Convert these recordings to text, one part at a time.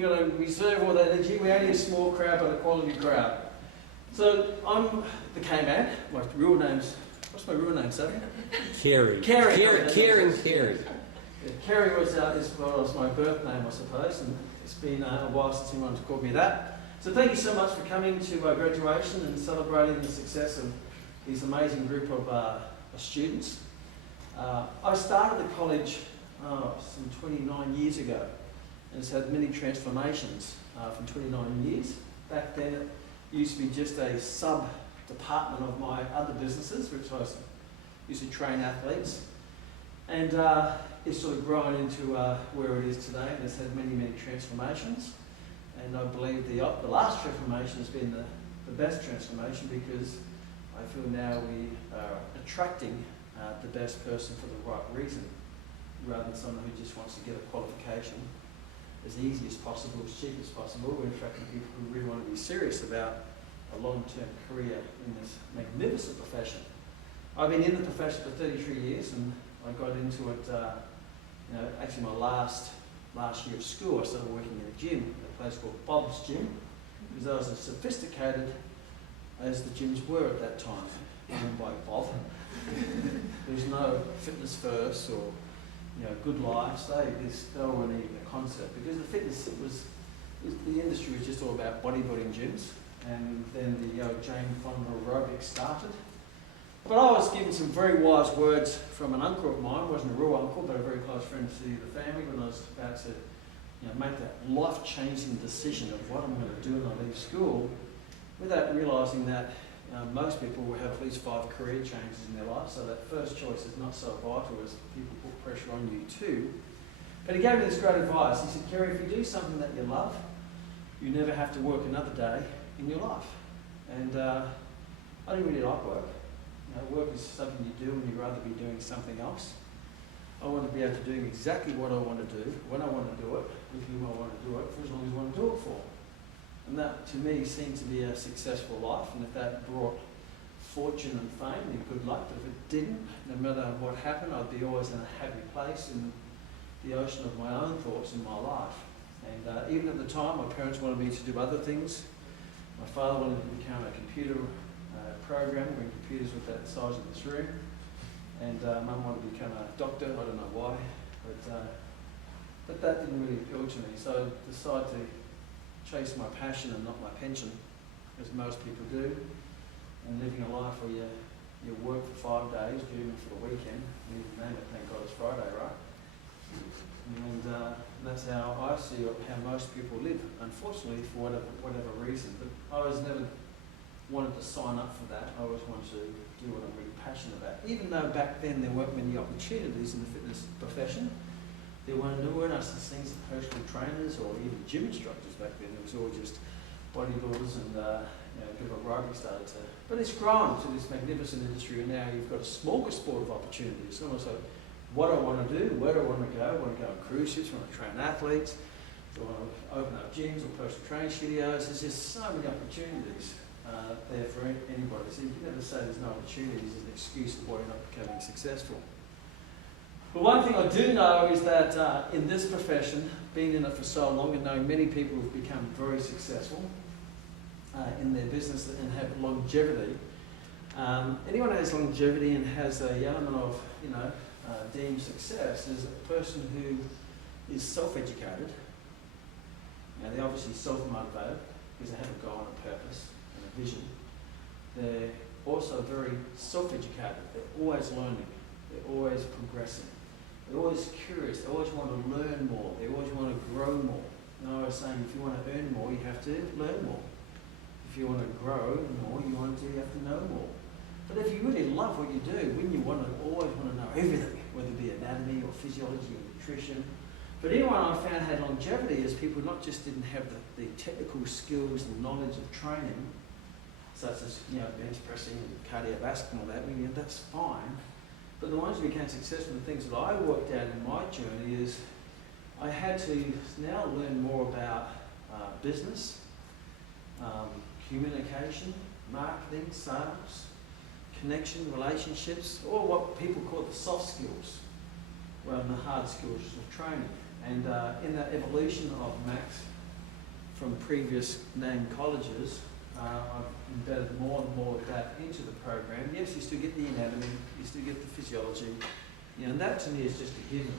You've got to reserve all that energy. We're only a small crowd, but a quality crowd. So I'm the K-Man. My real name's, what's my real name, Savvy? Kerry. Kerry. Kerry. Yeah, Kerry was my birth name, I suppose, and it's been a while since anyone's called me that. So thank you so much for coming to graduation and celebrating the success of this amazing group of students. I started the college some 29 years ago, and it's had many transformations from 29 years. Back then it used to be just a sub-department of my other businesses, which I used to train athletes. And it's sort of grown into where it is today, and it's had many, many transformations. And I believe the last transformation has been the best transformation, because I feel now we are attracting the best person for the right reason, rather than someone who just wants to get a qualification as easy as possible, as cheap as possible. We're attracting people who really want to be serious about a long-term career in this magnificent profession. I've been in the profession for 33 years, and I got into it, actually my last year of school. I started working in a gym, a place called Bob's Gym, because I was as sophisticated as the gyms were at that time, owned by Bob. There was no fitness first or good lives. They weren't even a concept, because the the industry was just all about bodybuilding gyms, and then the Jane Fonda aerobics started. But I was given some very wise words from an uncle of mine. He wasn't a real uncle, but a very close friend to the family, when I was about to make that life-changing decision of what I'm going to do when I leave school, without realising that most people will have at least 5 career changes in their life, so that first choice is not so vital as people put pressure on you too. But he gave me this great advice. He said, Kerry, if you do something that you love, you never have to work another day in your life. And I didn't really like work. Work is something you do when you'd rather be doing something else. I want to be able to do exactly what I want to do, when I want to do it, with whom I want to do it, for as long as I want to do it for. And that, to me, seemed to be a successful life. And if that brought fortune and fame, then good luck. But if it didn't, no matter what happened, I'd be always in a happy place in the ocean of my own thoughts in my life. And even at the time, my parents wanted me to do other things. My father wanted to become a computer programmer, when computers were that size of this room. And Mum wanted to become a doctor. I don't know why. But that didn't really appeal to me. So I decided to chase my passion and not my pension, as most people do, and living a life where you work for 5 days, dreaming for the weekend, and even then, thank God it's Friday, right? And that's how I see how most people live, unfortunately, for whatever reason. But I was never wanted to sign up for that. I always wanted to do what I'm really passionate about. Even though back then there weren't many opportunities in the fitness profession, there weren't such things as personal trainers or even gym instructors back then. It was all just bodybuilders and a bit of aerobics started to. But it's grown to this magnificent industry, and now you've got a smorgasbord of opportunities. So almost like, what do I want to do? Where do I want to go? I want to go on cruise ships. I want to train athletes. Do I want to open up gyms or personal training studios? There's just so many opportunities there for anybody. So you can never say there's no opportunities as an excuse of why you're not becoming successful. But one thing I do know is that in this profession, being in it for so long and knowing many people who've become very successful in their business and have longevity, anyone who has longevity and has a element of, deemed success is a person who is self-educated. They're obviously self-motivated because they have a goal and a purpose and a vision. They're also very self-educated. They're always learning. They're always progressing. They're always curious. They always want to learn more. They always want to grow more. And I was saying, if you want to earn more, you have to learn more. If you want to grow more, you have to know more. But if you really love what you do, wouldn't you always want to know everything, whether it be anatomy or physiology or nutrition? But anyone I found had longevity is people not just didn't have the technical skills and knowledge of training, such as bench pressing and cardiovascular and all that. That's fine. But the ones who became successful, the things that I worked out in my journey is I had to now learn more about business, communication, marketing, sales, connection, relationships, or what people call the soft skills, rather than the hard skills of training. And in that evolution of Max from previous named colleges, I've embedded more and more of that into the program. Yes, you still get the anatomy, you still get the physiology, and that to me is just a given.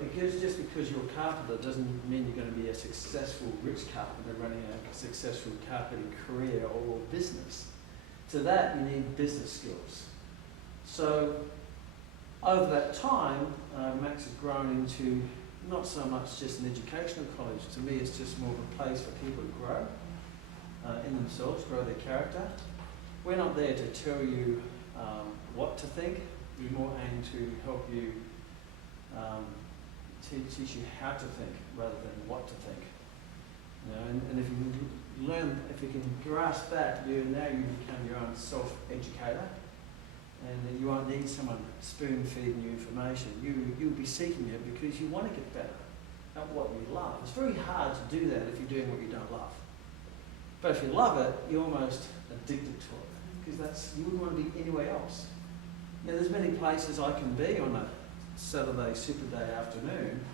Because just because you're a carpenter doesn't mean you're going to be a successful rich carpenter running a successful carpenting career or business. To that, you need business skills. So over that time, Max has grown into not so much just an educational college. To me, it's just more of a place for people to grow in themselves, grow their character. We're not there to tell you what to think. We more aim to help you, teach you how to think rather than what to think. And if you can learn, if you can grasp that, you become your own self-educator. And you won't need someone spoon-feeding you information. You'll be seeking it because you want to get better at what you love. It's very hard to do that if you're doing what you don't love. But if you love it, you're almost addicted to it because you wouldn't want to be anywhere else. There's many places I can be on a Saturday super day afternoon,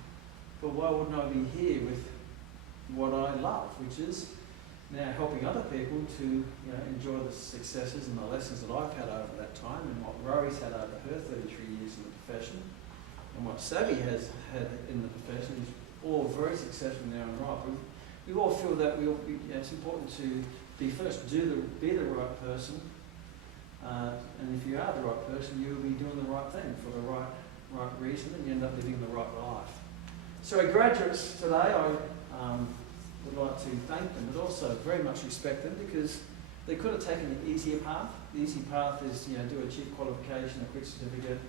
but why wouldn't I be here with what I love, which is now helping other people to enjoy the successes and the lessons that I've had over that time, and what Rory's had over her 33 years in the profession, and what Savvy has had in the profession is all very successful now and right. We all feel that it's important to be the right person, and if you are the right person, you will be doing the right thing for the right reason, and you end up living the right life. So, our graduates today, I would like to thank them, but also very much respect them because they could have taken the easier path. The easy path is, do a cheap qualification, a quick certificate.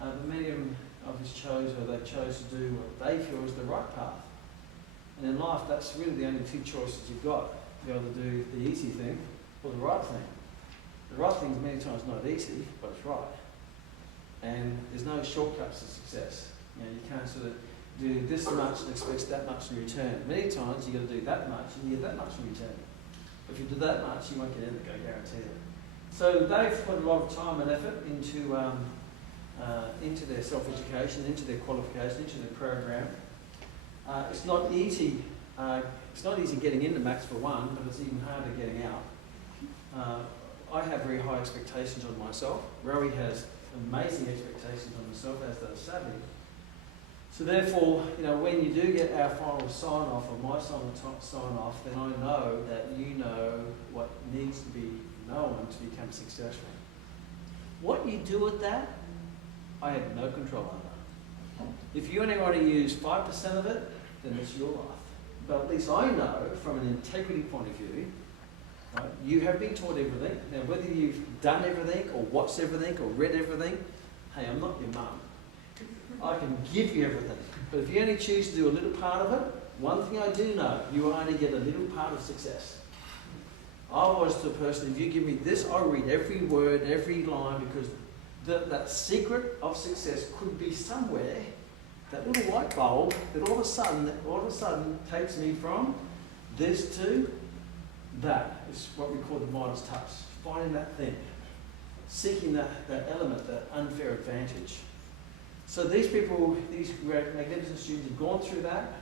But many of them they chose to do what they feel is the right path. And in life, that's really the only two choices you've got. You either do the easy thing or the right thing. The right thing is many times not easy, but it's right. And there's no shortcuts to success. You can't sort of do this much and expect that much in return. Many times you've got to do that much and you get that much in return. But if you do that much, you won't get anything, I guarantee it. So they've put a lot of time and effort into their self-education, into their qualification, into their program. It's not easy. It's not easy getting into Max for one, but it's even harder getting out. I have very high expectations on myself. Rowie has amazing expectations on himself, as does Savvy. So therefore, when you do get our final sign-off, or my sign-off, then I know that you know what needs to be known to become successful. What you do with that, I have no control over. If you only want to use 5% of it, then it's your life. But at least I know, from an integrity point of view, right, you have been taught everything. Now, whether you've done everything, or watched everything, or read everything, hey, I'm not your mum. I can give you everything. But if you only choose to do a little part of it, one thing I do know, you will only get a little part of success. I was the person, if you give me this, I'll read every word, every line, because that secret of success could be somewhere, that little light bulb that all of a sudden takes me from this to that. It's what we call the Midas touch. Finding that thing. Seeking that element, that unfair advantage. So these people, these magnificent students have gone through that.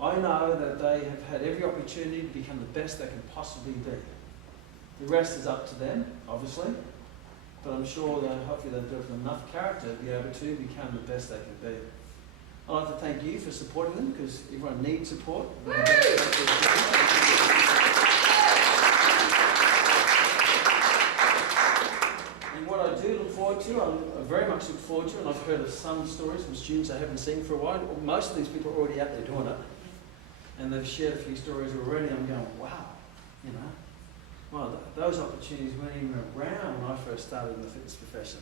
I know that they have had every opportunity to become the best they can possibly be. The rest is up to them, obviously, but I'm sure that hopefully they've built enough character to be able to become the best they can be. I'd like to thank you for supporting them, because everyone needs support. And what I do look forward to, I very much look forward to, and I've heard of some stories from students I haven't seen for a while. Most of these people are already out there doing it, and they've shared a few stories already. I'm going, wow, well, those opportunities weren't even around when I first started in the fitness profession.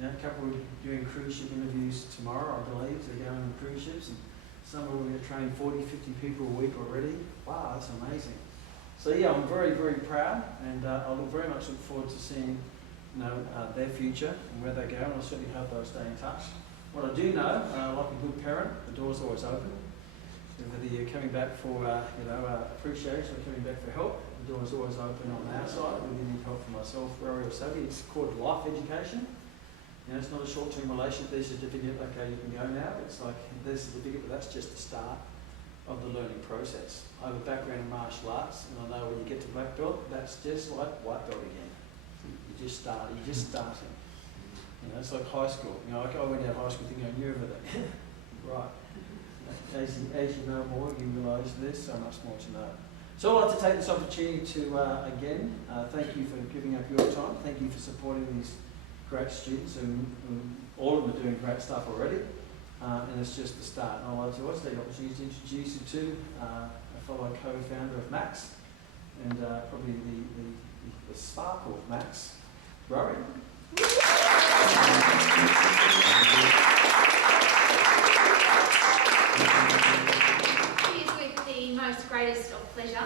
A couple are doing cruise ship interviews tomorrow, I believe. They're going on cruise ships, and some are going to train 40, 50 people a week already. Wow, that's amazing. So yeah, I'm very, very proud, and I very much look forward to seeing their future and where they go, and I certainly hope they'll stay in touch. What I do know, like a good parent, the door's always open. Whether you're coming back for appreciation or coming back for help, the door's always open on our side. Whether you need help from myself, Rory or Savvy, it's called life education. It's not a short-term relationship. There's a certificate, okay, you can go now. It's like, there's a certificate, but that's just the start. of the learning process. I have a background in martial arts, and I know when you get to black belt, that's just like white belt again. You're just starting. You know, it's like high school. You know, I went out of high school thinking I knew everything. Right. As you know more, you realise there's so much more to know. So I'd like to take this opportunity to, again, thank you for giving up your time. Thank you for supporting these great students, and all of them are doing great stuff already. And it's just the start. And I'd like to also take the opportunity to introduce you to a fellow co-founder of Max, and probably the sparkle of Max, Rory. With the most greatest of pleasure,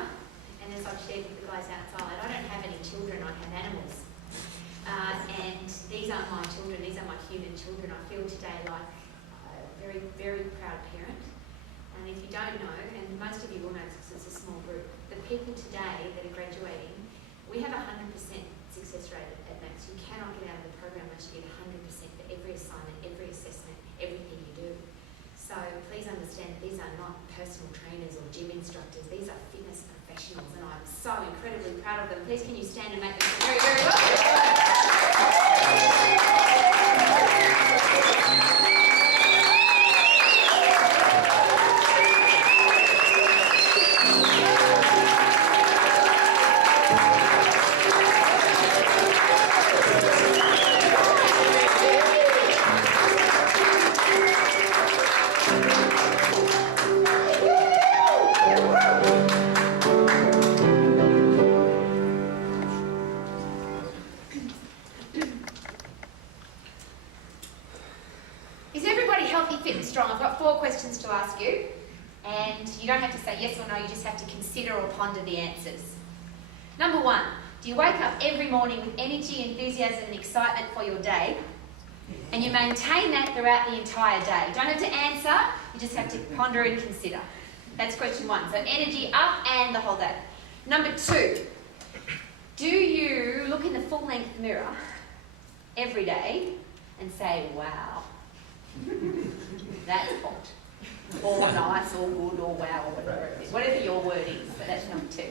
and as I've shared with the guys outside, I don't have any children, I have animals. And these aren't my children, these are my human children. I feel today like a very, very proud parent. And if you don't know, and most of you will know because it's a small group, the people today that are graduating, we have a 100% success rate at Max. You cannot get out of the program unless you get 100% for every assignment, every assessment, everything you do. So please understand that these are not personal trainers or gym instructors. These are fitness professionals, and I'm so incredibly proud of them. Please can you stand and make them very, very well? Is everybody healthy, fit and strong? I've got 4 questions to ask you, and you don't have to say yes or no, you just have to consider or ponder the answers. Number 1, do you wake up every morning with energy, enthusiasm and excitement for your day, and you maintain that throughout the entire day? You don't have to answer, you just have to ponder and consider. That's question 1, so energy up and the whole day. Number 2, do you look in the full-length mirror every day and say, wow, that's hot, or nice, or good, or wow, or whatever it is, whatever your word is, but that's number 2.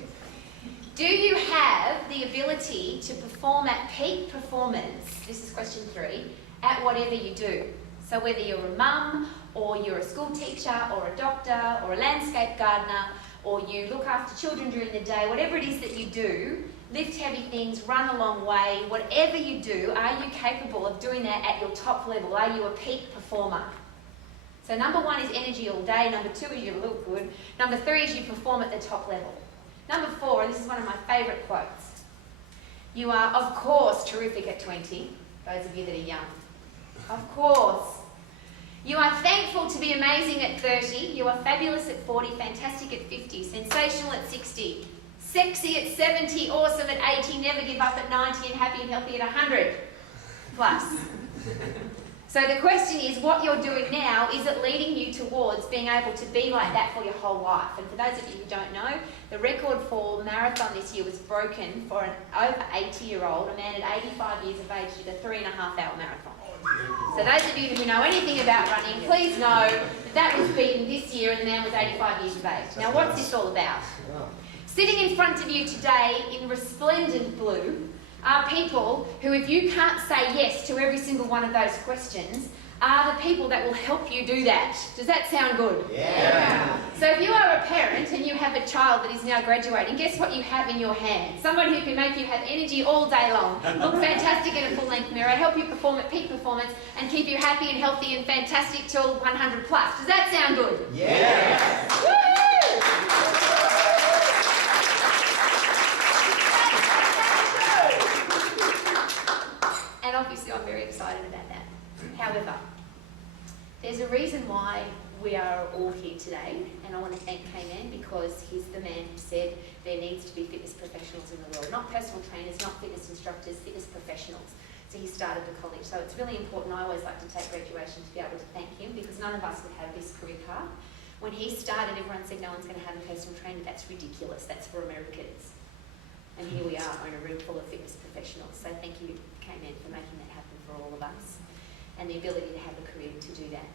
Do you have the ability to perform at peak performance, this is question 3, at whatever you do? So whether you're a mum, or you're a school teacher, or a doctor, or a landscape gardener, or you look after children during the day, whatever it is that you do, lift heavy things, run a long way, whatever you do, are you capable of doing that at your top level? Are you a peak performer? So number 1 is energy all day, number 2 is you look good, number 3 is you perform at the top level. Number 4, and this is one of my favourite quotes, you are of course terrific at 20, those of you that are young. Of course. You are thankful to be amazing at 30, you are fabulous at 40, fantastic at 50, sensational at 60, sexy at 70, awesome at 80, never give up at 90, and happy and healthy at 100 plus. So the question is, what you're doing now, is it leading you towards being able to be like that for your whole life? And for those of you who don't know, the record for marathon this year was broken for an over 80-year-old, a man at 85 years of age, did a 3.5-hour marathon. So those of you who know anything about running, please know that that was beaten this year and the man was 85 years of age. Now what's this all about? Sitting in front of you today in resplendent blue are people who, if you can't say yes to every single one of those questions, are the people that will help you do that. Does that sound good? Yeah. So if you are a parent and you have a child that is now graduating, guess what you have in your hand? Someone who can make you have energy all day long, look fantastic in a full-length mirror, help you perform at peak performance, and keep you happy and healthy and fantastic till 100 plus. Does that sound good? Yeah. Woo! And obviously I'm very excited about that. However, there's a reason why we are all here today, and I want to thank K-Man because he's the man who said there needs to be fitness professionals in the world. Not personal trainers, not fitness instructors, fitness professionals. So he started the college. So it's really important. I always like to take graduation to be able to thank him because none of us would have this career path. When he started, everyone said no one's going to have a personal trainer. That's ridiculous. That's for Americans. And here we are on a room full of fitness professionals. So thank you, K-Man, for making that happen for all of us and the ability to have a career to do that.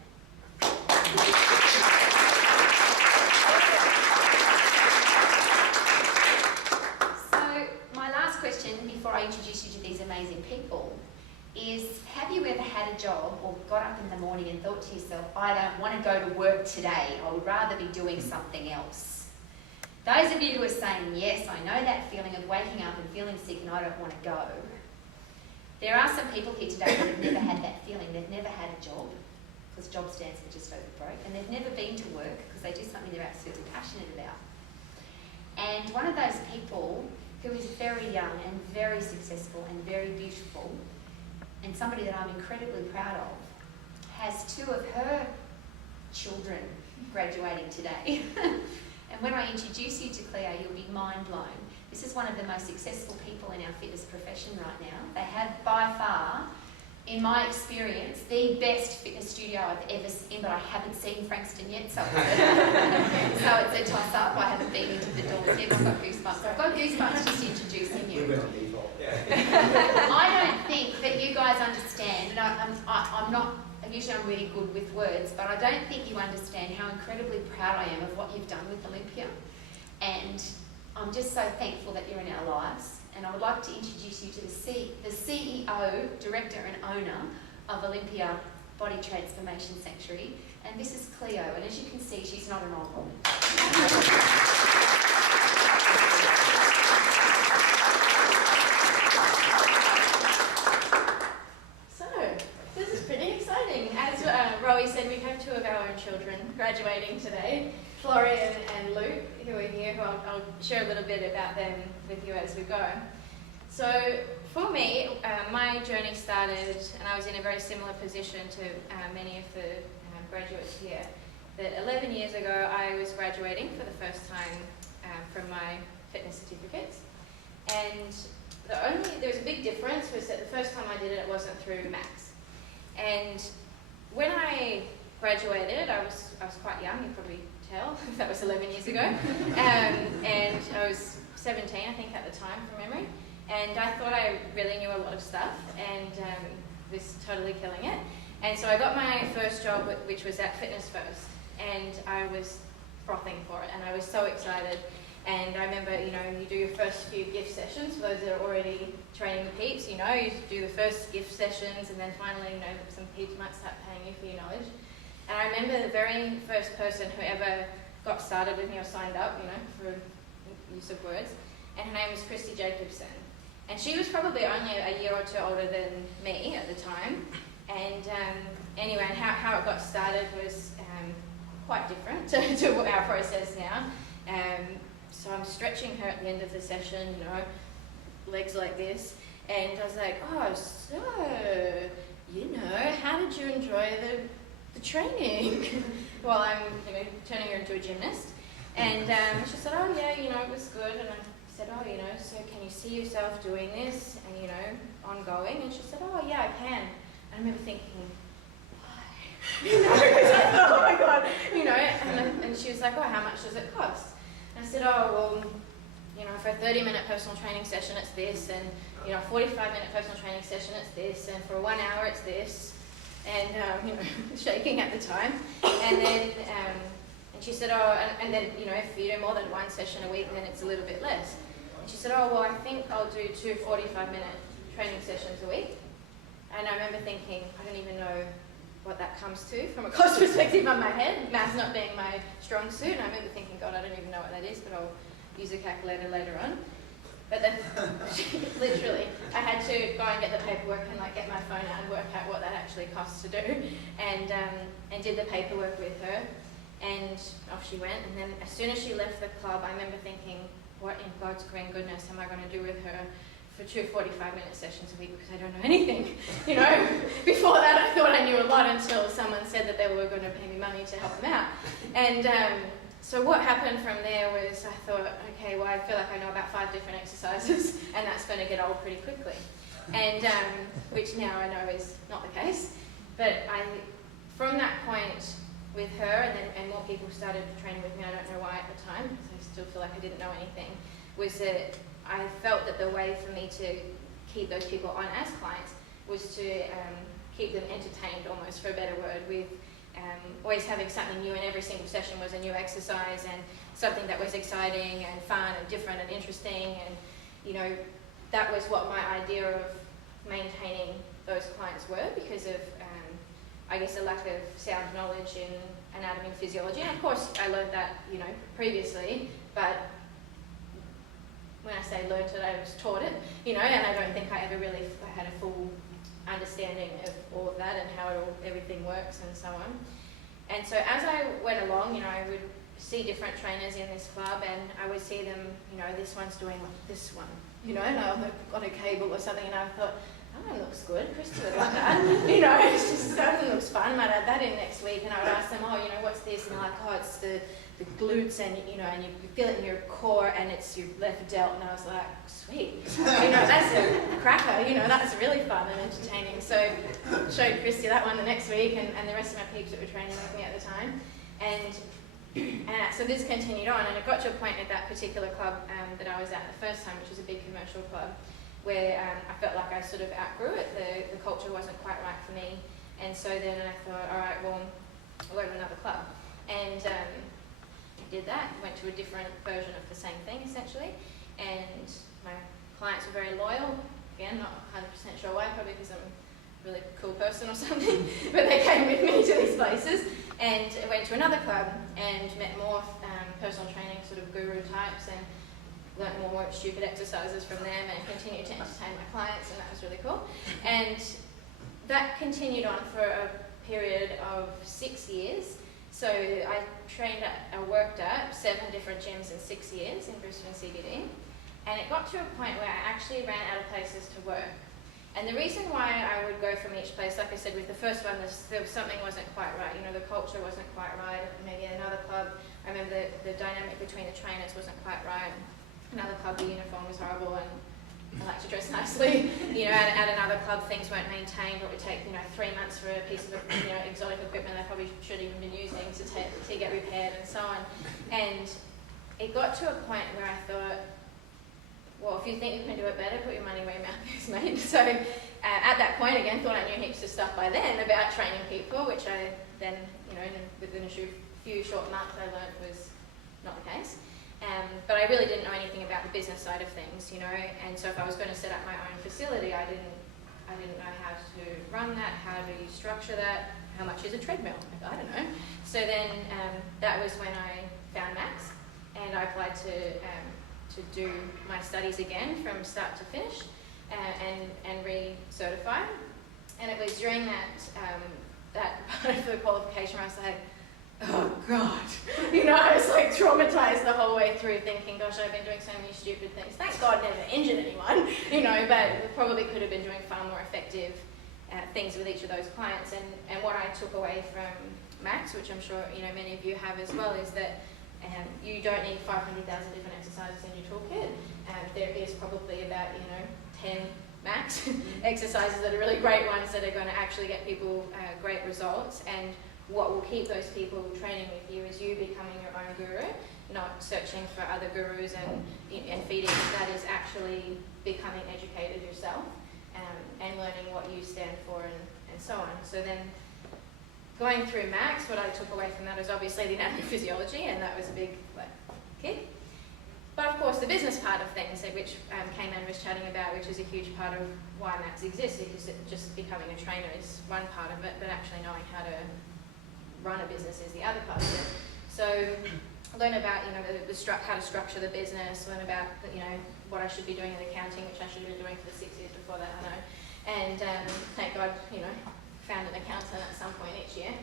these amazing people is, have you ever had a job or got up in the morning and thought to yourself, I don't want to go to work today, I would rather be doing something else? Those of you who are saying, yes, I know that feeling of waking up and feeling sick and I don't want to go. There are some people here today that have never had that feeling. They've never had a job, because job stands for just over broke, and they've never been to work because they do something they're absolutely passionate about. And one of those people who is very young and very successful and very beautiful, and somebody that I'm incredibly proud of, has 2 of her children graduating today. And when I introduce you to Cleo, you'll be mind blown. This is one of the most successful people in our fitness profession right now. They have by far, in my experience, the best fitness studio I've ever seen, but I haven't seen Frankston yet, so it's a toss-up. I haven't been into the doors yet. I've got goosebumps. I've got goosebumps just introducing you. I don't think that you guys understand, and usually I'm really good with words, but I don't think you understand how incredibly proud I am of what you've done with Olympia. And I'm just so thankful that you're in our lives. And I would like to introduce you to the CEO, director and owner of Olympia Body Transformation Sanctuary. And this is Cleo. And as you can see, she's not an old woman. So, this is pretty exciting. As Rowie said, we have 2 of our own children graduating today, Florian and Luke, who are here, who I'll share a little bit about them with you as we go. So for me, my journey started, and I was in a very similar position to many of the graduates here, that 11 years ago I was graduating for the first time from my fitness certificates. And there was a big difference, was that the first time I did it, it wasn't through Max. And when I graduated, I was quite young, you probably tell, that was 11 years ago. And I was 17, I think, at the time, from memory. And I thought I really knew a lot of stuff and was totally killing it. And so I got my first job, which was at Fitness First. And I was frothing for it, and I was so excited. And I remember, you do your first few gift sessions. For those that are already training with peeps, you do the first gift sessions, and then finally, some peeps might start paying you for your knowledge. And I remember the very first person who ever got started with me or signed up, for use of words, and her name was Christy Jacobson. And she was probably only a year or 2 older than me at the time. And anyway, and how it got started was quite different to our process now. So I'm stretching her at the end of the session, legs like this. And I was like, oh, so, how did you enjoy the training? Well, I'm turning her into a gymnast. And she said, oh yeah, it was good. And I said, oh, so can you see yourself doing this and, ongoing? And she said, oh yeah, I can. And I remember thinking, why? Because I thought, oh my God, and she was like, oh, how much does it cost? And I said, oh, well, for a 30-minute personal training session, it's this, and, a 45-minute personal training session, it's this, and for 1 hour, it's this. And, shaking at the time. And then, and she said, oh, and then, if you do more than 1 session a week, then it's a little bit less. And she said, oh, well, I think I'll do 2 45-minute training sessions a week. And I remember thinking, I don't even know what that comes to from a cost perspective on my head, maths not being my strong suit. And I remember thinking, God, I don't even know what that is, but I'll use a calculator later on. But then, literally, I had to go and get the paperwork and get my phone out and work out what that actually costs to do, and did the paperwork with her, and off she went. And then as soon as she left the club, I remember thinking, what in God's green goodness am I going to do with her for 2 45-minute sessions a week, because I don't know anything. Before that I thought I knew a lot until someone said that they were going to pay me money to help them out. And so what happened from there was I thought, okay, well, I feel like I know about 5 different exercises, and that's going to get old pretty quickly. And which now I know is not the case. But from that point with her, and more people started training with me, I don't know why at the time, because I still feel like I didn't know anything, was that I felt that the way for me to keep those people on as clients was to keep them entertained, almost, for a better word, with always having something new, and every single session was a new exercise and something that was exciting and fun and different and interesting. And that was what my idea of maintaining those clients were because of, I guess, a lack of sound knowledge in anatomy and physiology. And of course, I learned that, previously, but when I say learnt it, I was taught it, and I don't think I ever really had a full understanding of all of that and how everything works and so on. And so as I went along, I would see different trainers in this club, and I would see them, this one's doing this one, and I'll look on a cable or something, and I thought, that one looks good, Christy would like that, it's just, that one looks fun, I might add that in next week. And I would ask them, what's this? And they're like, it's the glutes, and and you feel it in your core, and it's your left delt. And I was like, sweet, that's a cracker, that's really fun and entertaining. So I showed Christy that one the next week, and the rest of my peeps that were training with me at the time. And so this continued on, and it got to a point at that particular club that I was at the first time, which was a big commercial club, where I felt like I sort of outgrew it. The culture wasn't quite right for me. And so then I thought, all right, well, I'll go to another club. And did that, went to a different version of the same thing, essentially. And my clients were very loyal. Again, not 100% sure why, probably because I'm a really cool person or something. But they came with me to these places. And I went to another club and met more personal training sort of guru types, and learned more stupid exercises from them, and continued to entertain my clients, and that was really cool. And that continued on for a period of 6 years. So I worked at 7 different gyms in 6 years in Brisbane CBD. And it got to a point where I actually ran out of places to work. And the reason why I would go from each place, like I said, with the first one, something wasn't quite right. The culture wasn't quite right. Maybe at another club, I remember the dynamic between the trainers wasn't quite right. Another club, the uniform was horrible, and I like to dress nicely. At another club, things weren't maintained. It would take 3 months for a piece of exotic equipment I probably shouldn't even been using to get repaired, and so on. And it got to a point where I thought, well, if you think you can do it better, put your money where your mouth is, mate. So at that point, again, thought I knew heaps of stuff by then about training people, which I then, within a few short months, I learned was not the case. But I really didn't know anything about the business side of things, and so if I was going to set up my own facility, I didn't know how to run that, how do you structure that, how much is a treadmill? I don't know. So then that was when I found Max, and I applied to do my studies again from start to finish, and re-certify. And it was during that part of the qualification where I was like, oh God, I was like traumatized the whole way through, thinking, gosh, I've been doing so many stupid things. Thank God never injured anyone, but we probably could have been doing far more effective things with each of those clients. And what I took away from Max, which I'm sure many of you have as well, is that you don't need 500,000 different exercises in your toolkit. There is probably about 10 max exercises that are really great ones that are going to actually get people great results. And what will keep those people training with you is you becoming your own guru, not searching for other gurus and feeding. That is actually becoming educated yourself and learning what you stand for and so on. So then going through Max, what I took away from that is obviously the anatomy and physiology, and that was a big kick. But of course the business part of things, which Kayman was chatting about, which is a huge part of why Max exists, because just becoming a trainer is one part of it, but actually knowing how to run a business is the other part of it. So learn about how to structure the business, learn about what I should be doing in accounting, which I should have been doing for the 6 years before that, I know. And thank God, found an accountant at some point each year.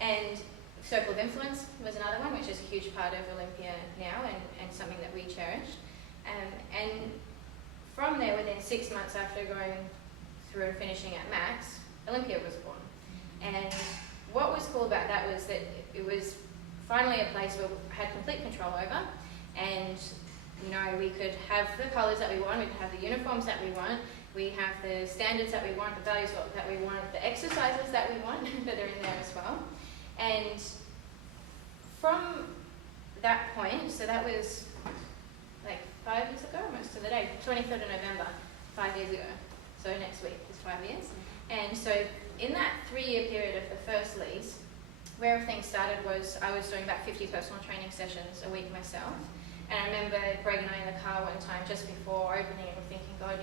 And Circle of Influence was another one, which is a huge part of Olympia now, and something that we cherish. And from there, within 6 months after going through and finishing at Max, Olympia was born. And what was cool about that was that it was finally a place where we had complete control over, and we could have the colours that we want, we could have the uniforms that we want, we have the standards that we want, the values that we want, the exercises that we want that are in there as well. And from that point, so that was like 5 years ago, almost to the day, 23rd of November, 5 years ago. So next week is 5 years. And so in that 3-year period of the first lease, where everything started was I was doing about 50 personal training sessions a week myself. And I remember Greg and I in the car one time just before opening, and we're thinking, God,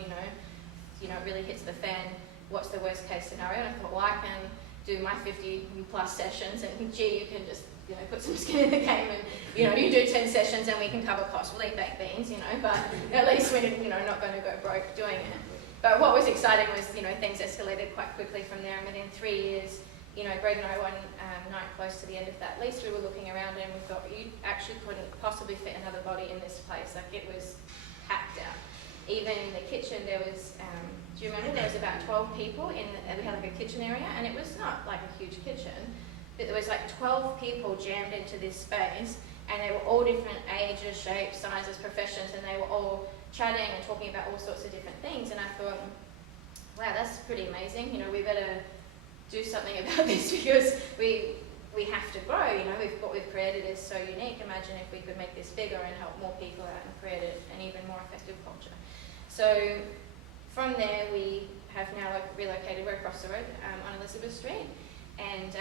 it really hits the fan, what's the worst case scenario? And I thought, well, I can do my 50 plus sessions, and gee, you can just put some skin in the game, and you do 10 sessions and we can cover costs. We'll eat baked beans, but at least we're not going to go broke doing it. But what was exciting was things escalated quite quickly from there, and within 3 years, Greg and I, one night close to the end of that lease, we were looking around and we thought, you actually couldn't possibly fit another body in this place. Like, it was packed out. Even in the kitchen, there was, do you remember, there was about 12 people we had like a kitchen area, and it was not like a huge kitchen, but there was like 12 people jammed into this space, and they were all different ages, shapes, sizes, professions, and they were all chatting and talking about all sorts of different things. And I thought, wow, that's pretty amazing. We better do something about this, because we have to grow. What we've created is so unique. Imagine if we could make this bigger and help more people out and create an even more effective culture. So from there, we have now relocated. We're across the road on Elizabeth Street, and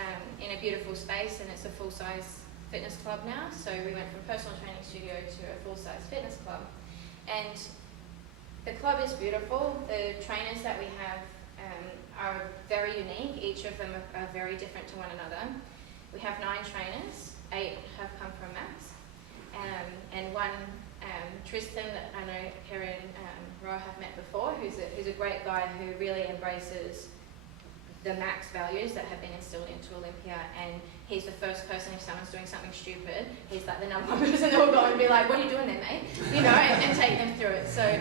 in a beautiful space, and it's a full-size fitness club now. So we went from personal training studio to a full-size fitness club, and the club is beautiful. The trainers that we have are very unique. Each of them are very different to one another. We have 9 trainers. 8 have come from Max, and one, Tristan, that I know Kerry and Roa have met before, who's a great guy who really embraces the Max values that have been instilled into Olympia, and he's the first person, if someone's doing something stupid, he's like the number one person that will go and be like, what are you doing there, mate? And take them through it. So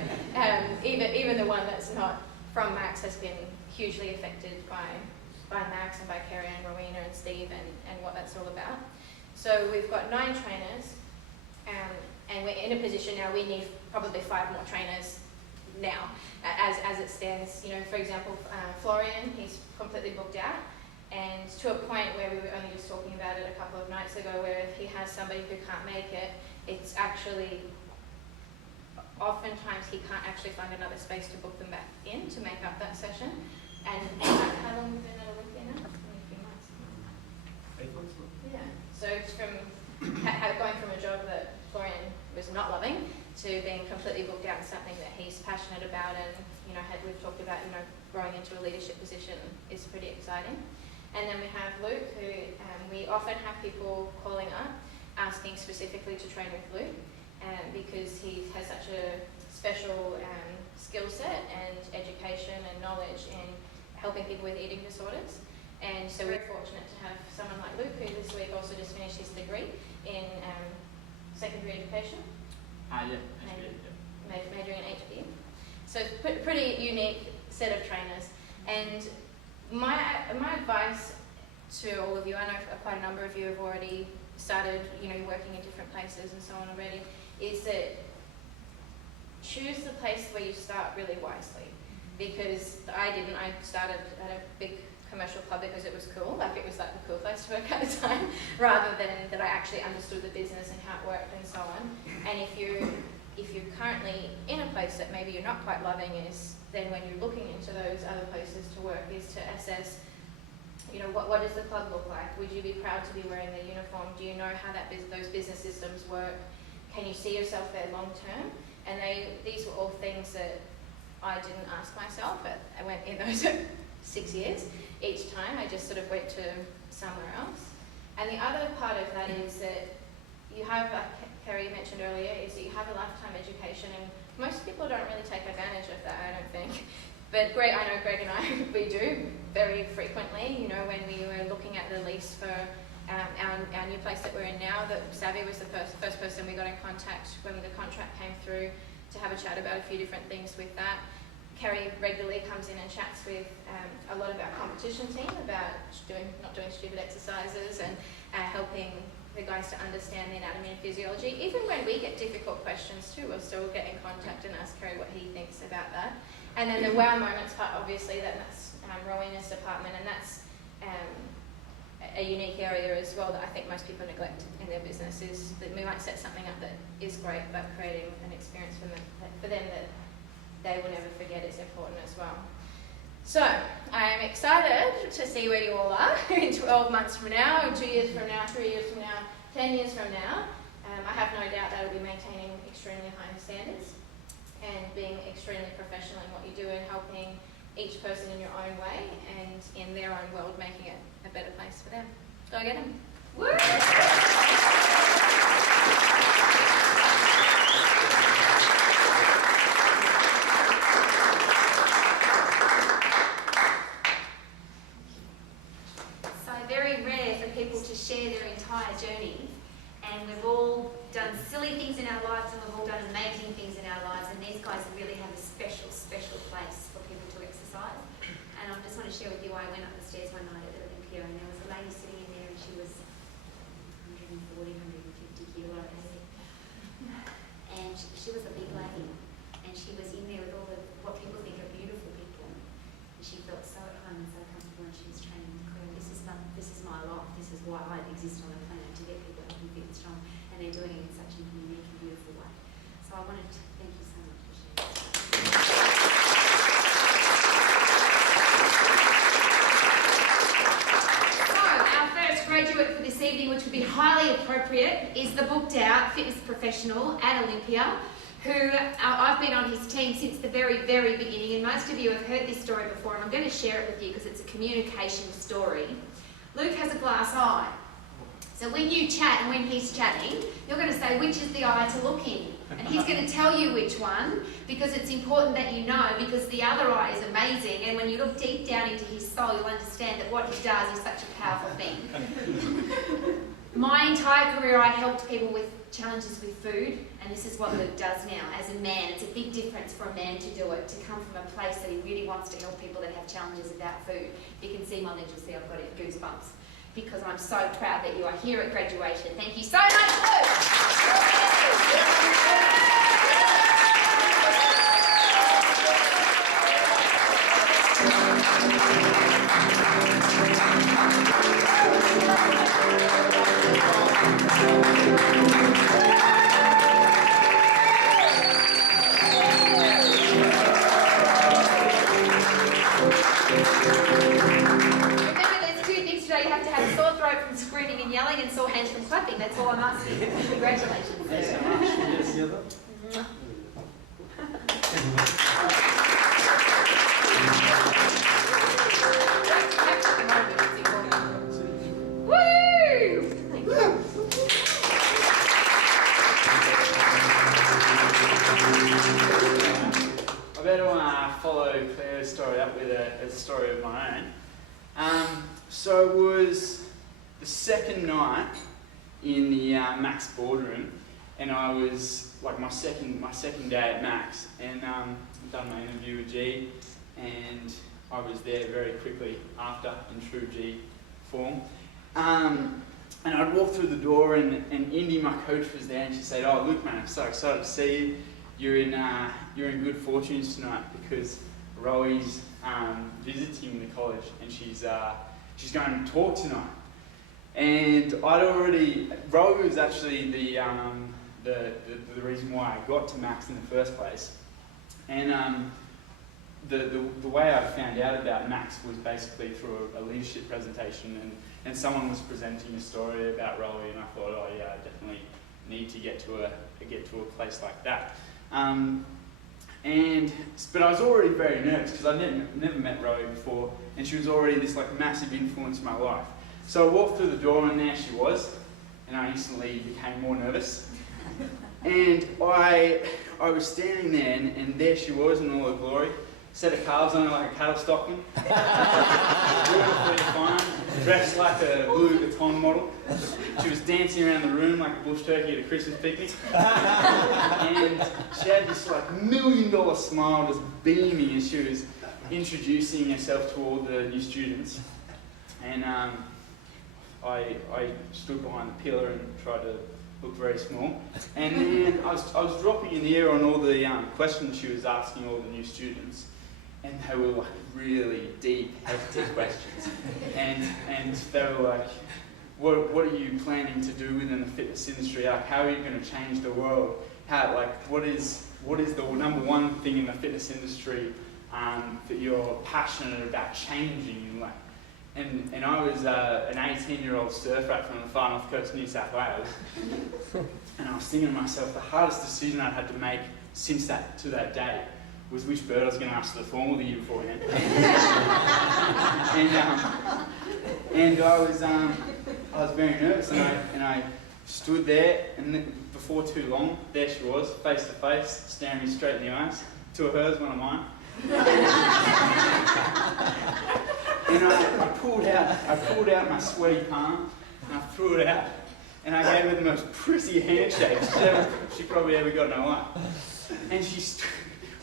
even the one that's not from Max has been hugely affected by Max and by Kerry and Rowena and Steve and what that's all about. So we've got 9 trainers, and we're in a position now, we need probably 5 more trainers now, as it stands. For example, Florian, he's completely booked out, and to a point where we were only just talking about it a couple of nights ago, where if he has somebody who can't make it, it's actually, oftentimes he can't actually find another space to book them back in to make up that session. And how long have you been at Olympia now? Only a few months. 8 months. Yeah. So it's from going from a job that Florian was not loving to being completely booked out in something that he's passionate about, and we've talked about growing into a leadership position is pretty exciting. And then we have Luke, who we often have people calling up asking specifically to train with Luke, because he has such a special skill set and education and knowledge in helping people with eating disorders. And so we're fortunate to have someone like Luke, who this week also just finished his degree in secondary education. Majoring in HB. So pretty unique set of trainers. And my advice to all of you, I know quite a number of you have already started, working in different places and so on already, is that choose the place where you start really wisely. Because I started at a big commercial club because it was cool, it was like the cool place to work at the time, rather than that I actually understood the business and how it worked and so on. And if you're currently in a place that maybe you're not quite loving, is then when you're looking into those other places to work, is to assess, what does the club look like? Would you be proud to be wearing the uniform? Do you know how those business systems work? Can you see yourself there long term? And these were all things that I didn't ask myself. I went in those 6 years. Each time I just sort of went to somewhere else. And the other part of that is that you have, like Kerry mentioned earlier, is that you have a lifetime education, and most people don't really take advantage of that, I don't think. But I know Greg and I, we do very frequently. When we were looking at the lease for our new place that we're in now, that Savvy was the first person we got in contact when the contract came through to have a chat about a few different things with that. Kerry regularly comes in and chats with a lot of our competition team about not doing stupid exercises, and helping the guys to understand the anatomy and physiology. Even when we get difficult questions too, we'll still get in contact and ask Kerry what he thinks about that. And then the wow moments part, obviously, that's Rowena's department, and that's a unique area as well that I think most people neglect in their business, is that we might set something up that is great, but creating an experience for them that they will never forget is important as well. So I'm excited to see where you all are in 12 months from now, 2 years from now, 3 years from now, 10 years from now. I have no doubt that will be maintaining extremely high standards. and being extremely professional in what you do and helping each person in your own way and in their own world, making it a better place for them. Go get them. Woo! So very rare for people to share their entire journey, and we've all done silly things in our lives and we've all done amazing things in our lives, and these guys really have a special, special place for people to exercise. And I just want to share with you, I went up the stairs one night at Olympia and there was a lady sitting in there and she was 140, 150 kilos. And she was a big lady, and she was in there with all the what people think are beautiful people. And she felt so at home and so comfortable, and she was training with Claire. This is my life. This is why I exist on the planet, to get people healthy, fit and strong, and they're doing it in such a unique and beautiful way. So I wanted to thank you so much for sharing. Graduate for this evening, which would be highly appropriate, is the booked out fitness professional at Olympia, who I've been on his team since the very, very beginning, and most of you have heard this story before, and I'm going to share it with you because it's a communication story. Luke has a glass eye. So when you chat and when he's chatting, you're going to say which is the eye to look in. And he's going to tell you which one, because it's important that you know, because the other eye is amazing, and when you look deep down into his soul, you'll understand that what he does is such a powerful thing. My entire career, I helped people with challenges with food, and this is what Luke does now as a man. It's a big difference for a man to do it, to come from a place that he really wants to help people that have challenges about food. If you can see my legs, you'll see I've got goosebumps, because I'm so proud that you are here at graduation. Thank you so much, Luke! Yelling and sore hands from clapping. That's all I'm asking. Congratulations. Thanks so much. We'll get together. Woo! Thank you. I better follow Claire's story up with a story of my own. So it was the second night in the Max boardroom, and I was like my second day at Max, and I'd done my interview with G, and I was there very quickly after in true G form. And I'd walk through the door, and Indy, my coach, was there, and she said, "Oh, Luke, man, I'm so excited to see you. You're in good fortunes tonight because Roe's visiting the college, and she's going to talk tonight." And Roe was actually the reason why I got to Max in the first place. And the way I found out about Max was basically through a leadership presentation, and someone was presenting a story about Roe, and I thought, oh yeah, I definitely need to get to a place like that. But I was already very nervous because I'd never met Roe before, and she was already this like massive influence in my life. So I walked through the door, and there she was, and I instantly became more nervous. And I was standing there, and there she was in all her glory, set of calves on her like a cattle stockman, beautifully defined, dressed like a Louis Vuitton model. She was dancing around the room like a bush turkey at a Christmas picnic. And she had this like $1 million smile just beaming as she was introducing herself to all the new students. And I stood behind the pillar and tried to look very small. And then I was dropping in the air on all the questions she was asking all the new students. And they were like really deep, hectic questions. And they were like, what are you planning to do within the fitness industry? Like, how are you going to change the world? What is the number one thing in the fitness industry that you're passionate about changing in life? And I was an 18-year-old surf rat from the far north coast of New South Wales. And I was thinking to myself, the hardest decision I had to make since that day was which bird I was going to ask to the formal the year beforehand. And I was very nervous, and I stood there, and then before too long, there she was, face to face, staring me straight in the eyes. Two of hers, one of mine. And I pulled out my sweaty palm, and I threw it out, and I gave her the most prissy handshake she probably ever got in her life. And she,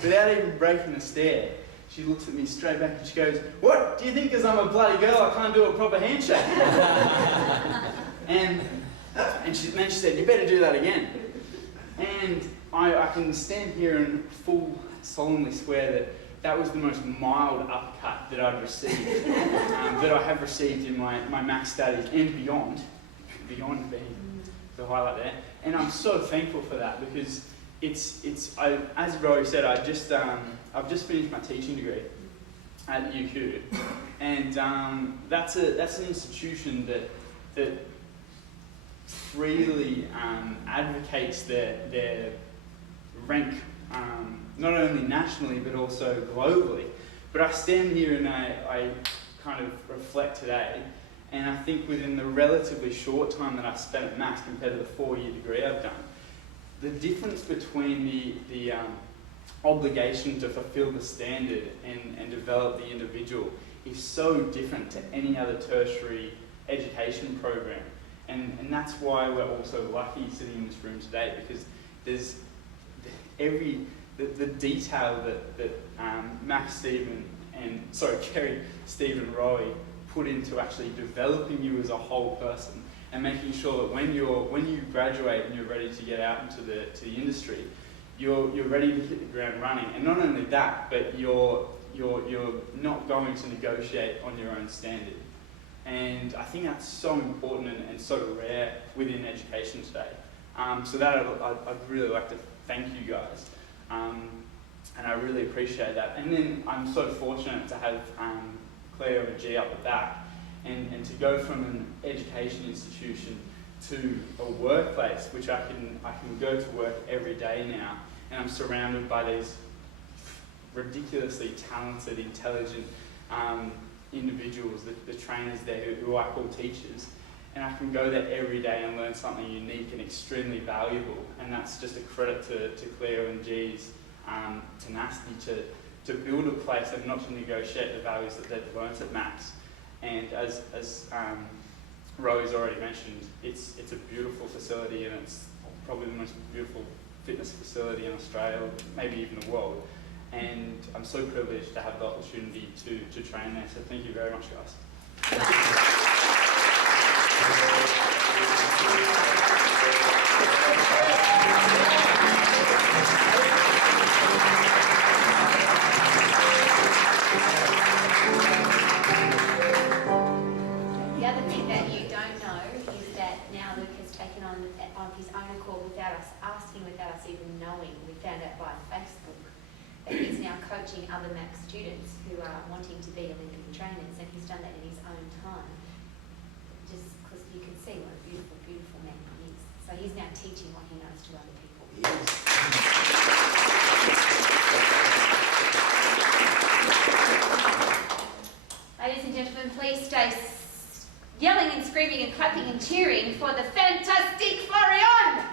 without even breaking the stare, she looks at me straight back and she goes, "What? Do you think because I'm a bloody girl I can't do a proper handshake?" and then she said, "You better do that again." And I can stand here and solemnly swear that was the most mild uppercut that I'd received, that I have received in my maths studies and beyond being the highlight there. And I'm so thankful for that, because as Rory said, I've just finished my teaching degree at UQ, and that's an institution that freely advocates their rank, not only nationally but also globally. But I stand here and I kind of reflect today, and I think within the relatively short time that I've spent at maths compared to the 4-year degree I've done, the difference between the obligation to fulfill the standard and develop the individual is so different to any other tertiary education program. And that's why we're also lucky sitting in this room today, because there's the detail that Kerry, Steve and Roy put into actually developing you as a whole person, and making sure that when you graduate and you're ready to get out into the industry, you're ready to hit the ground running. And not only that, but you're not going to negotiate on your own standard. And I think that's so important and so rare within education today. So that I'd really like to thank you guys, and I really appreciate that. And then I'm so fortunate to have Claire and G up the back, and to go from an education institution to a workplace, which I can go to work every day now, and I'm surrounded by these ridiculously talented, intelligent individuals, the trainers there who I call teachers, and I can go there every day and learn something unique and extremely valuable. And that's just a credit to Claire and G's tenacity to build a place and not to negotiate the values that they've learnt at Max. And as Roe's already mentioned, it's a beautiful facility, and it's probably the most beautiful fitness facility in Australia, maybe even the world. And I'm so privileged to have the opportunity to train there. So thank you very much, guys. The other thing that you don't know is that now Luke has taken on his own accord, without us asking, without us even knowing. We found out by Facebook that he's now coaching other Max students who are wanting to be Olympic trainers, and he's done that in his own time. Just because you can see what a beautiful, beautiful man he is. So he's now teaching what he knows to other people. Ladies and gentlemen, please stay yelling and screaming and clapping and cheering for the fantastic Florian!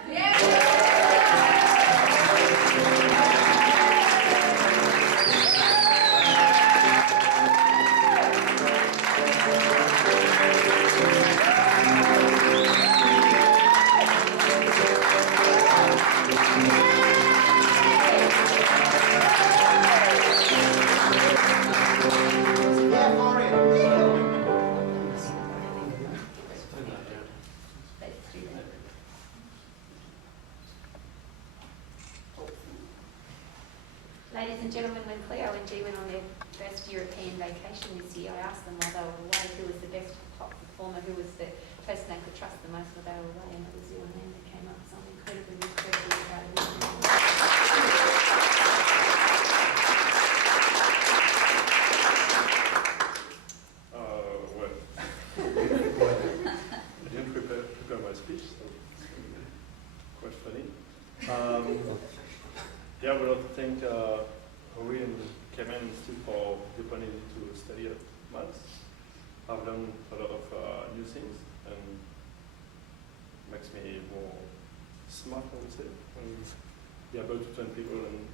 Ladies and gentlemen, when Cleo and G went on their first European vacation this year, I asked them while they were away who was the best top performer, who was the person they could trust the most while they were away, and it was your name that came up. So I'm incredibly proud of you. I didn't prepare my speech, so it's quite funny. Yeah, thank Rory and Clement Institute for the opportunity to study at Max. I've learned a lot of new things and makes me more smart, I would say, and be able to train people and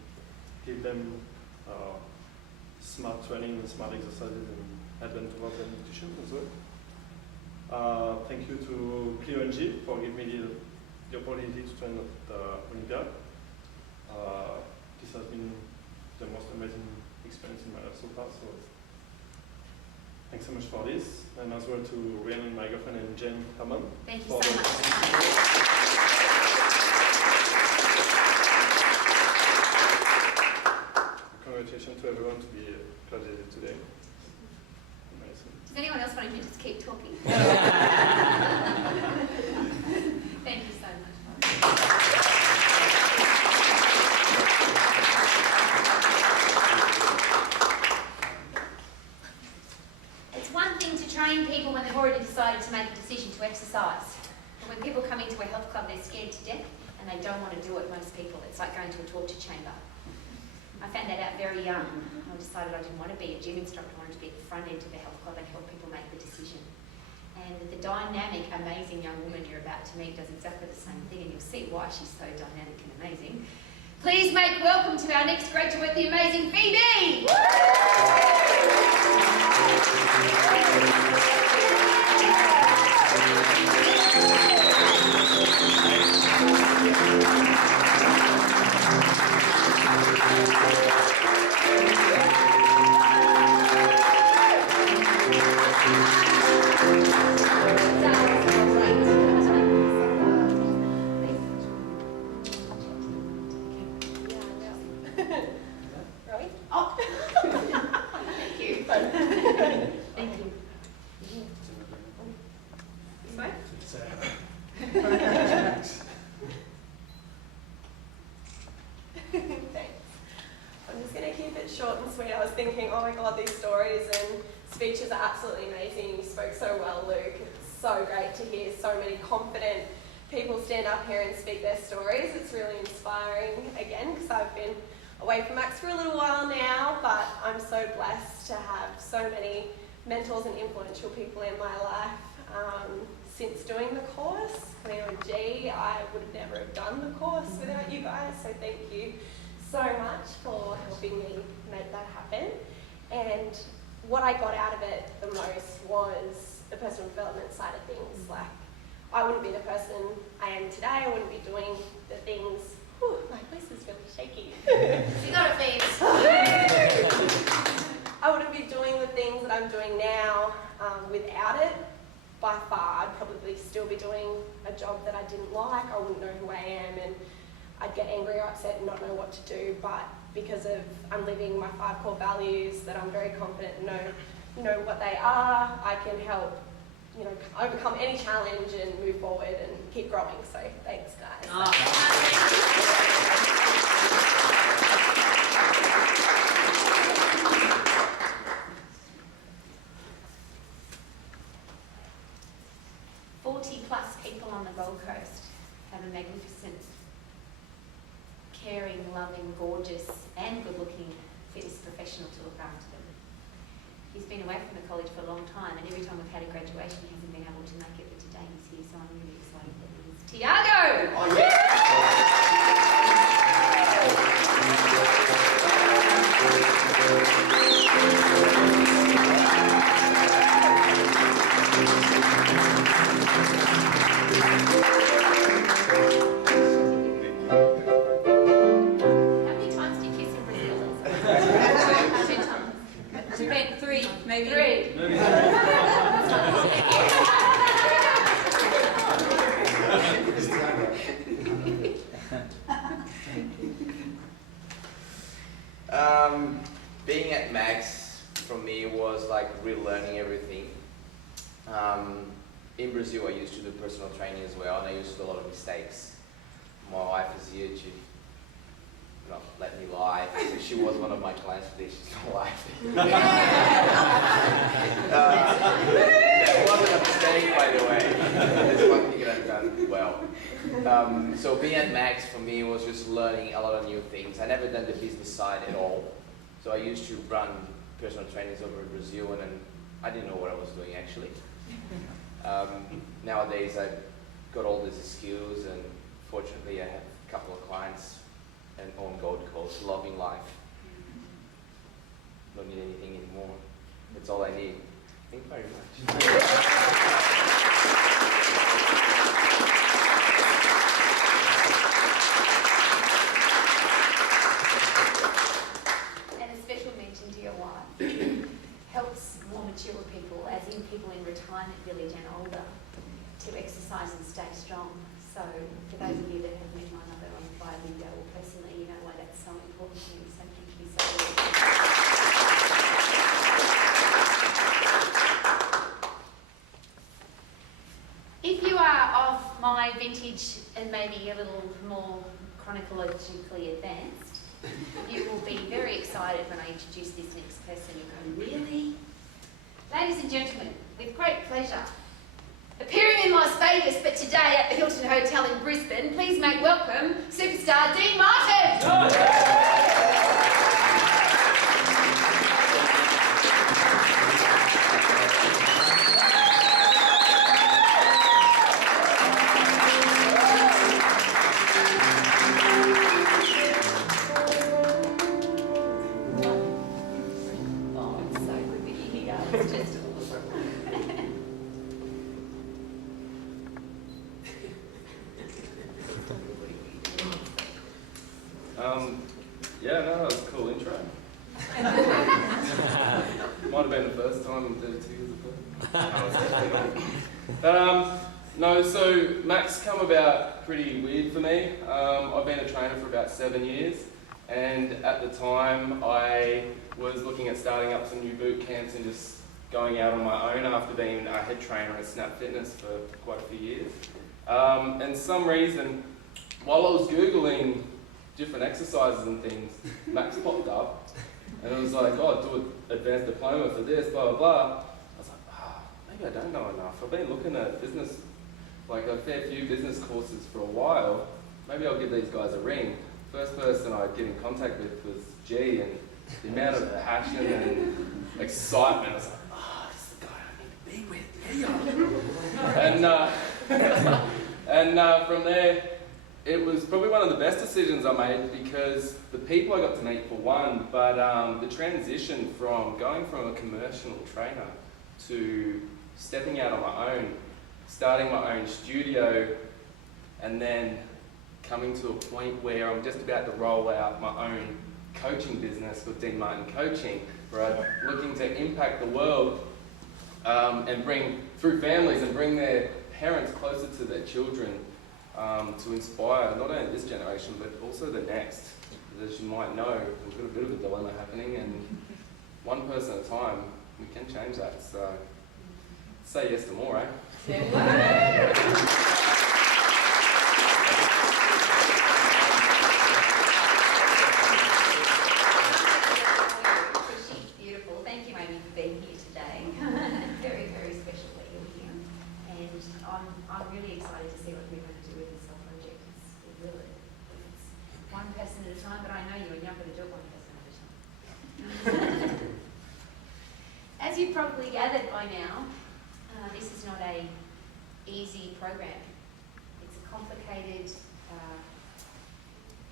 give them smart training and smart exercises and help them to work on nutrition as well. Thank you to Clio and G for giving me the opportunity to train at Olympiad. This has been the most amazing experience in my life so far, so thanks so much for this, and as well to Rhiannon, my girlfriend, and Jen Hammond. Thank you so much. Congratulations to everyone to be graduated today. Amazing. Does anyone else want to just keep talking? Thank you so much. It's one thing to train people when they've already decided to make a decision to exercise. But when people come into a health club, they're scared to death and they don't want to do it, most people. It's like going to a torture chamber. I found that out very young. I decided I didn't want to be a gym instructor. I wanted to be at the front end of the health club and help people make the decision. And the dynamic, amazing young woman you're about to meet does exactly the same thing, and you'll see why she's so dynamic and amazing. Please make welcome to our next graduate, the amazing Phoebe! Right? Oh. Thank you. Thank you. This way? Thanks. I'm just going to keep it short and sweet. I was thinking, oh my God, these stories and speeches are absolutely amazing. You spoke so well, Luke. It's so great to hear so many confident people stand up here and speak their stories. It's really inspiring, again, because I've been away from Max for a little while now, but I'm so blessed to have so many mentors and influential people in my life. Since doing the course, Cleo and G, I would never have done the course without you guys, so thank you so much for helping me make that happen. And what I got out of it the most was the personal development side of things. Like, I wouldn't be the person I am today, I wouldn't be doing the things, whew, my voice is really shaky. You got a face. I wouldn't be doing the things that I'm doing now without it. By far, I'd probably still be doing a job that I didn't like. I wouldn't know who I am, and I'd get angry or upset and not know what to do. But because of I'm living my 5 core values that I'm very confident and know what they are, I can help overcome any challenge and move forward and keep growing. So thanks, guys. Oh. 40+ people on the Gold Coast have a magnificent, caring, loving, gorgeous and good-looking fitness professional to look after them. He's been away from the college for a long time, and every time we've had a graduation he hasn't been able to make it, but today he's here, so I'm really excited that he is. Tiago! Oh, yeah. How many times do you kiss in Brazil? 2 times. Three, maybe. 3. Being at Max for me was like relearning everything. In Brazil, I used to do personal training as well, and I used to do a lot of mistakes. My wife is here to not let me lie. So she was one of my clients today. She's not lying. That wasn't a mistake, by the way. That's one thing that I've done well. So being at Max for me was just learning a lot of new things. I never done the business side at all. So I used to run personal trainings over in Brazil, and then I didn't know what I was doing actually. Nowadays I've got all these skills, and fortunately I have a couple of clients and on Gold Coast, loving life. Don't need anything anymore. That's all I need. Thank you very much. And a special mention to your wife. Helps more mature people, as in people in retirement village and older, to exercise and stay strong. So for those of you that have met my mother via video or personally, you know why that's so important to me. So thank you so much. If you are of my vintage and maybe a little more chronologically advanced, you will be very excited when I introduce this next person. You'll go, really? Ladies and gentlemen, with great pleasure, appearing in Las Vegas, but today at the Hilton Hotel in Brisbane, please make welcome superstar Dean Martin. Oh, it's so good that you're here. It's just Yeah, no, that was a cool intro. Might have been the first time 32 years ago. But no, so Max come about pretty weird for me. I've been a trainer for about 7 years, and at the time I was looking at starting up some new boot camps and just going out on my own after being a head trainer at Snap Fitness for quite a few years. And some reason, while I was Googling different exercises and things, Max popped up, and it was like, oh, do an advanced diploma for this, blah, blah, blah. I was like, maybe I don't know enough. I've been looking at business, like a fair few business courses for a while. Maybe I'll give these guys a ring. First person I'd get in contact with was G, and the amount of passion and excitement, I was like, this is the guy I need to be with, and from there, it was probably one of the best decisions I made, because the people I got to meet for one, but the transition from going from a commercial trainer to stepping out on my own, starting my own studio, and then coming to a point where I'm just about to roll out my own coaching business with Dean Martin Coaching, where I'm looking to impact the world and bring, through families, and bring their parents closer to their children, to inspire not only this generation but also the next. As you might know, we've got a bit of a dilemma happening, and one person at a time, we can change that. So say yes to more, eh? Beautiful. Thank you, Amy, for being here today. Very, very special that you're here. And I'm really excited to see what we're going to do with this whole project. It's one person at a time, but I know you, and you're not going to do it one person at a time. As you've probably gathered by now, this is not a easy program. It's a complicated,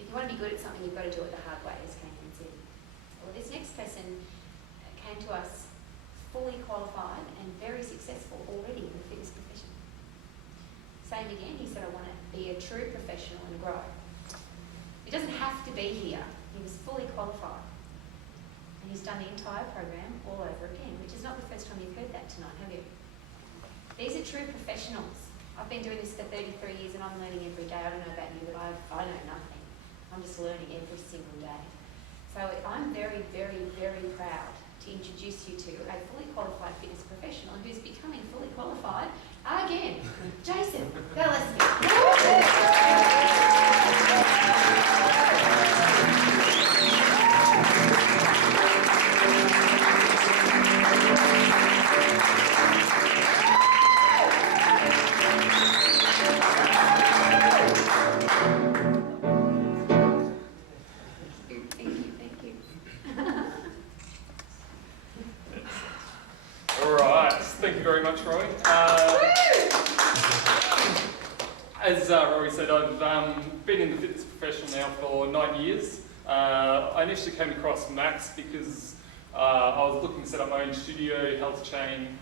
if you want to be good at something, you've got to do it the hard way, as Cameron said. Well, this next person came to us fully qualified and very successful already in the fitness profession. Same again, he said, I want to be a true professional and grow. It doesn't have to be here. He was fully qualified. And he's done the entire program all over again, which is not the first time you've heard that tonight, have you? These are true professionals. I've been doing this for 33 years and I'm learning every day. I don't know about you, but I know nothing. I'm just learning every single day. So I'm very, very, very proud to introduce you to a fully qualified fitness professional who's becoming fully qualified again. Jason Gillespie. Thank you very much, Rory. As Rory said, I've been in the fitness profession now for 9 years. I initially came across Max because I was looking to set up my own studio, health chain.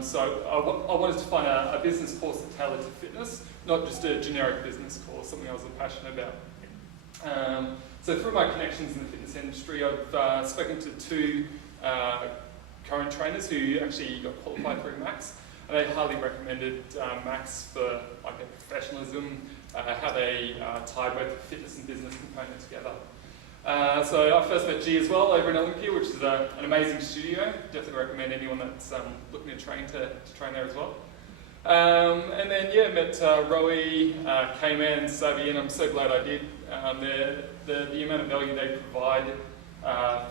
So I wanted to find a business course that tailored to fitness, not just a generic business course, something I was passionate about. So through my connections in the fitness industry, I've spoken to 2 current trainers who actually got qualified through Max. And they highly recommended Max for like their professionalism, how they tie both the fitness and business component together. So I first met G as well over in Olympia, which is an amazing studio. Definitely recommend anyone that's looking to train there as well. And then yeah, met Rowie, K-Man, Savvy, and I'm so glad I did. The amount of value they provide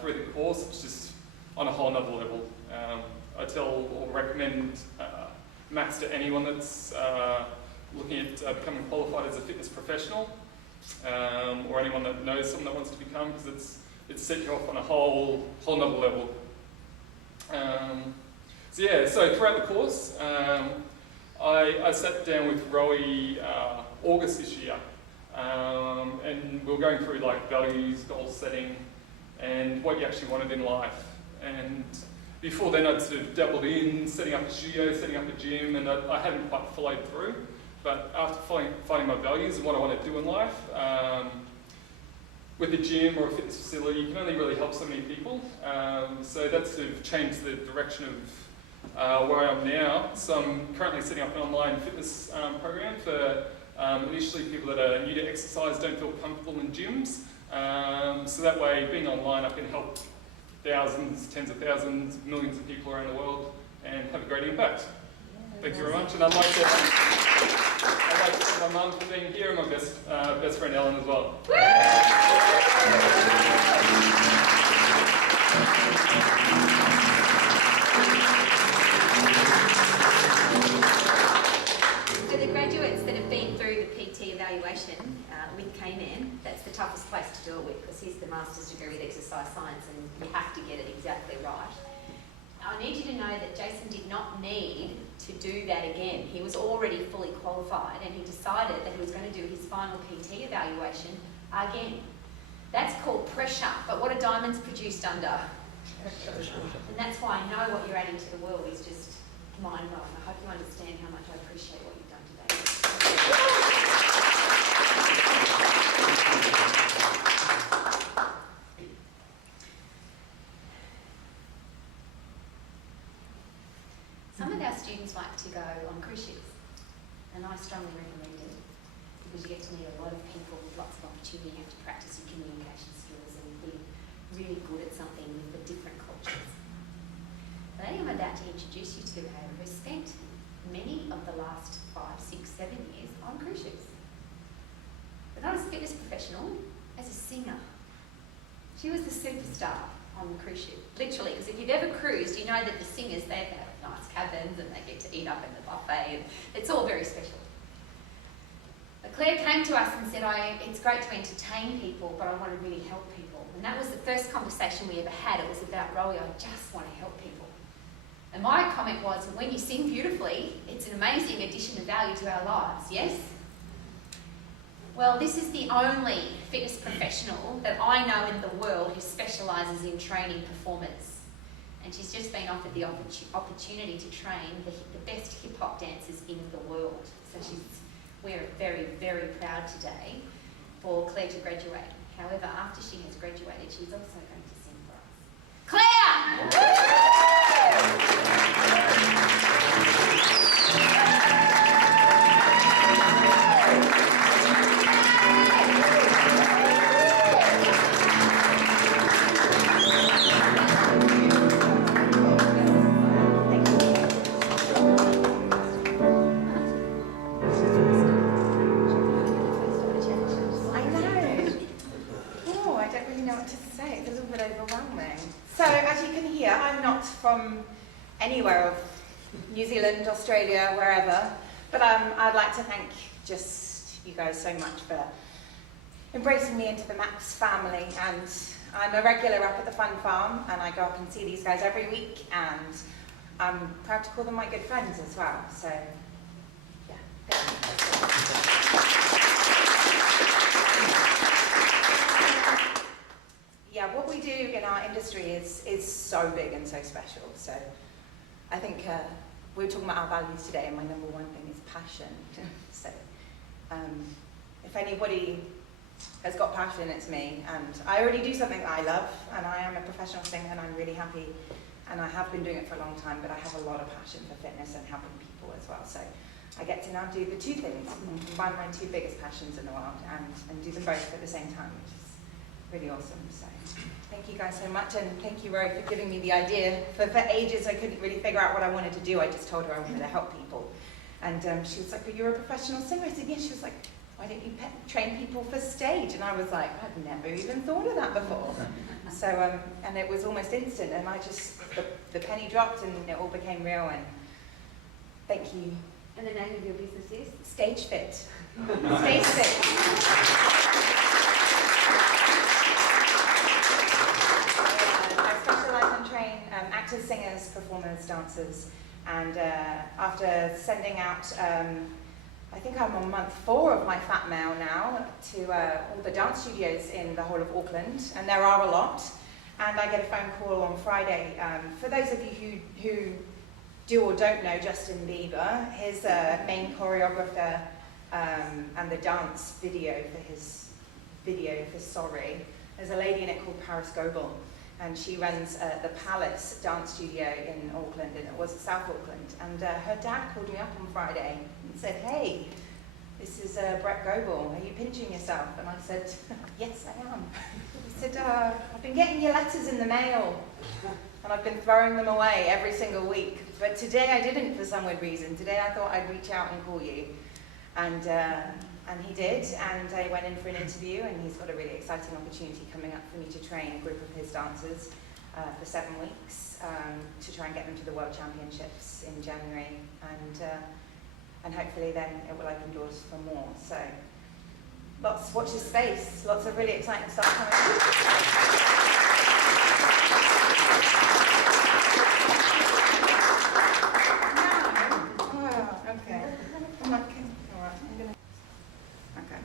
through the course, it's just on a whole nother level. I tell or recommend Max to anyone that's looking at becoming qualified as a fitness professional, or anyone that knows someone that wants to become, because it's set you off on a whole nother level. So throughout the course, I sat down with Rowie August this year, and we were going through like values, goal setting, and what you actually wanted in life. And before then, I'd sort of dabbled in setting up a studio, setting up a gym, and I hadn't quite followed through. But after finding my values and what I want to do in life, with a gym or a fitness facility, you can only really help so many people. So that's sort of changed the direction of where I am now. So I'm currently setting up an online fitness program for initially people that are new to exercise, don't feel comfortable in gyms. So that way, being online, I can help thousands, tens of thousands, millions of people around the world and have a great impact. Thank you very much. And I'd like to thank my mum for being here and my best friend Ellen as well. So the graduates that have been through the PT evaluation with K-Man, that's the toughest place to do it with, because he's the master's degree with exercise science and you have to get it exactly right. I need you to know that Jason did not need to do that again. He was already fully qualified and he decided that he was going to do his final PT evaluation again. That's called pressure, but what are diamonds produced under? And that's why I know what you're adding to the world is just mind-blowing. I hope you understand how much I appreciate what you've done today. Some of our students like to go on cruise ships, and I strongly recommend it because you get to meet a lot of people with lots of opportunity. You have to practice your communication skills and be really good at something with the different cultures. The lady I'm about to introduce you to, however, has spent many of the last 5, 6, 7 years on cruise ships. But not as a fitness professional, as a singer. She was the superstar on the cruise ship, literally, because if you've ever cruised, you know that the singers, they have nice cabins and they get to eat up in the buffet, and it's all very special. But Claire came to us and said, it's great to entertain people, but I want to really help people. And that was the first conversation we ever had. It was about, Rowie, I just want to help people. And my comment was, when you sing beautifully, it's an amazing addition of value to our lives, yes? Well, this is the only fitness professional that I know in the world who specialises in training performers. And she's just been offered the opportunity to train the best hip-hop dancers in the world. So we're very, very proud today for Claire to graduate. However, after she has graduated, she's also going to sing for us. Claire! So, as you can hear, I'm not from anywhere of New Zealand, Australia, wherever, but I'd like to thank just you guys so much for embracing me into the Max family. And I'm a regular up at the Fun Farm, and I go up and see these guys every week, and I'm proud to call them my good friends as well. So, yeah. Yeah, what we do in our industry is so big and so special. So I think we were talking about our values today, and my number one thing is passion. So if anybody has got passion, it's me. And I already do something that I love, and I am a professional singer, and I'm really happy. And I have been doing it for a long time, but I have a lot of passion for fitness and helping people as well. So I get to now do the two things, combine my two biggest passions in the world, and do them both at the same time, which is really awesome. So thank you guys so much, and thank you, Rory, for giving me the idea. For ages, I couldn't really figure out what I wanted to do. I just told her I wanted to help people. And she was like, "Well, you're a professional singer." I said, "Yes." She was like, "Why don't you train people for stage?" And I was like, "I've never even thought of that before." So, and it was almost instant, and I just, the penny dropped, and it all became real, and thank you. And the name of your business is? Stage Fit. Stage Fit. I specialise and train actors, singers, performers, dancers, and after sending out, I think I'm on month 4 of my fat mail now to all the dance studios in the whole of Auckland, and there are a lot. And I get a phone call on Friday. For those of you who do or don't know Justin Bieber, his main choreographer and the dance video for his video for Sorry, there's a lady in it called Paris Goebel, and she runs the Palace Dance Studio in Auckland, and it was South Auckland. And her dad called me up on Friday and said, "Hey, this is Brett Goebel. Are you pinching yourself?" And I said, "Yes, I am." He said, "I've been getting your letters in the mail, and I've been throwing them away every single week. But today I didn't for some weird reason. Today I thought I'd reach out and call you." And he did, and I went in for an interview, and he's got a really exciting opportunity coming up for me to train a group of his dancers for 7 weeks to try and get them to the World Championships in January, and hopefully then it will open doors for more. So watch this space, lots of really exciting stuff coming Okay.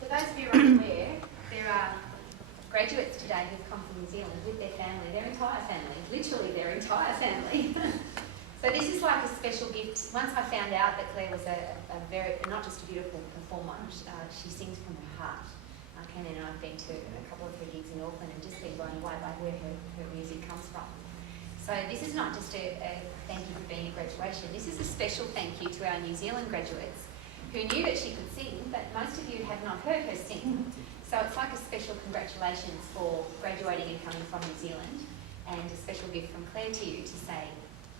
For those of you who aren't aware, there are graduates today who've come from New Zealand with their family, their entire family, literally their entire family. So this is like a special gift. Once I found out that Claire was a very, not just a beautiful performer, she sings from her heart. Ken and I have been to a couple of her gigs in Auckland and just been blown away by where her music comes from. So this is not just a thank you for being at graduation. This is a special thank you to our New Zealand graduates who knew that she could sing, but most of you have not heard her sing. So it's like a special congratulations for graduating and coming from New Zealand, and a special gift from Claire to you to say,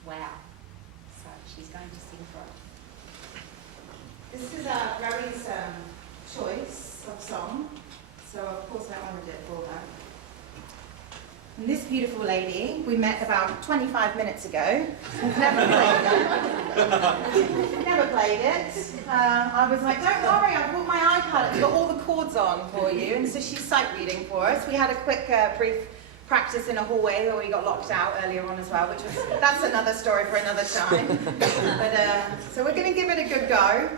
wow. So she's going to sing for us. This is Rory's choice of song, so of course I honoured it for her. And this beautiful lady we met about 25 minutes ago. Never played it. Never played it. I was like, "Don't worry, I brought my iPad. It's got all the chords on for you." And so she's sight reading for us. We had a quick, brief practice in a hallway where we got locked out earlier on as well, that's another story for another time. But so we're going to give it a good go.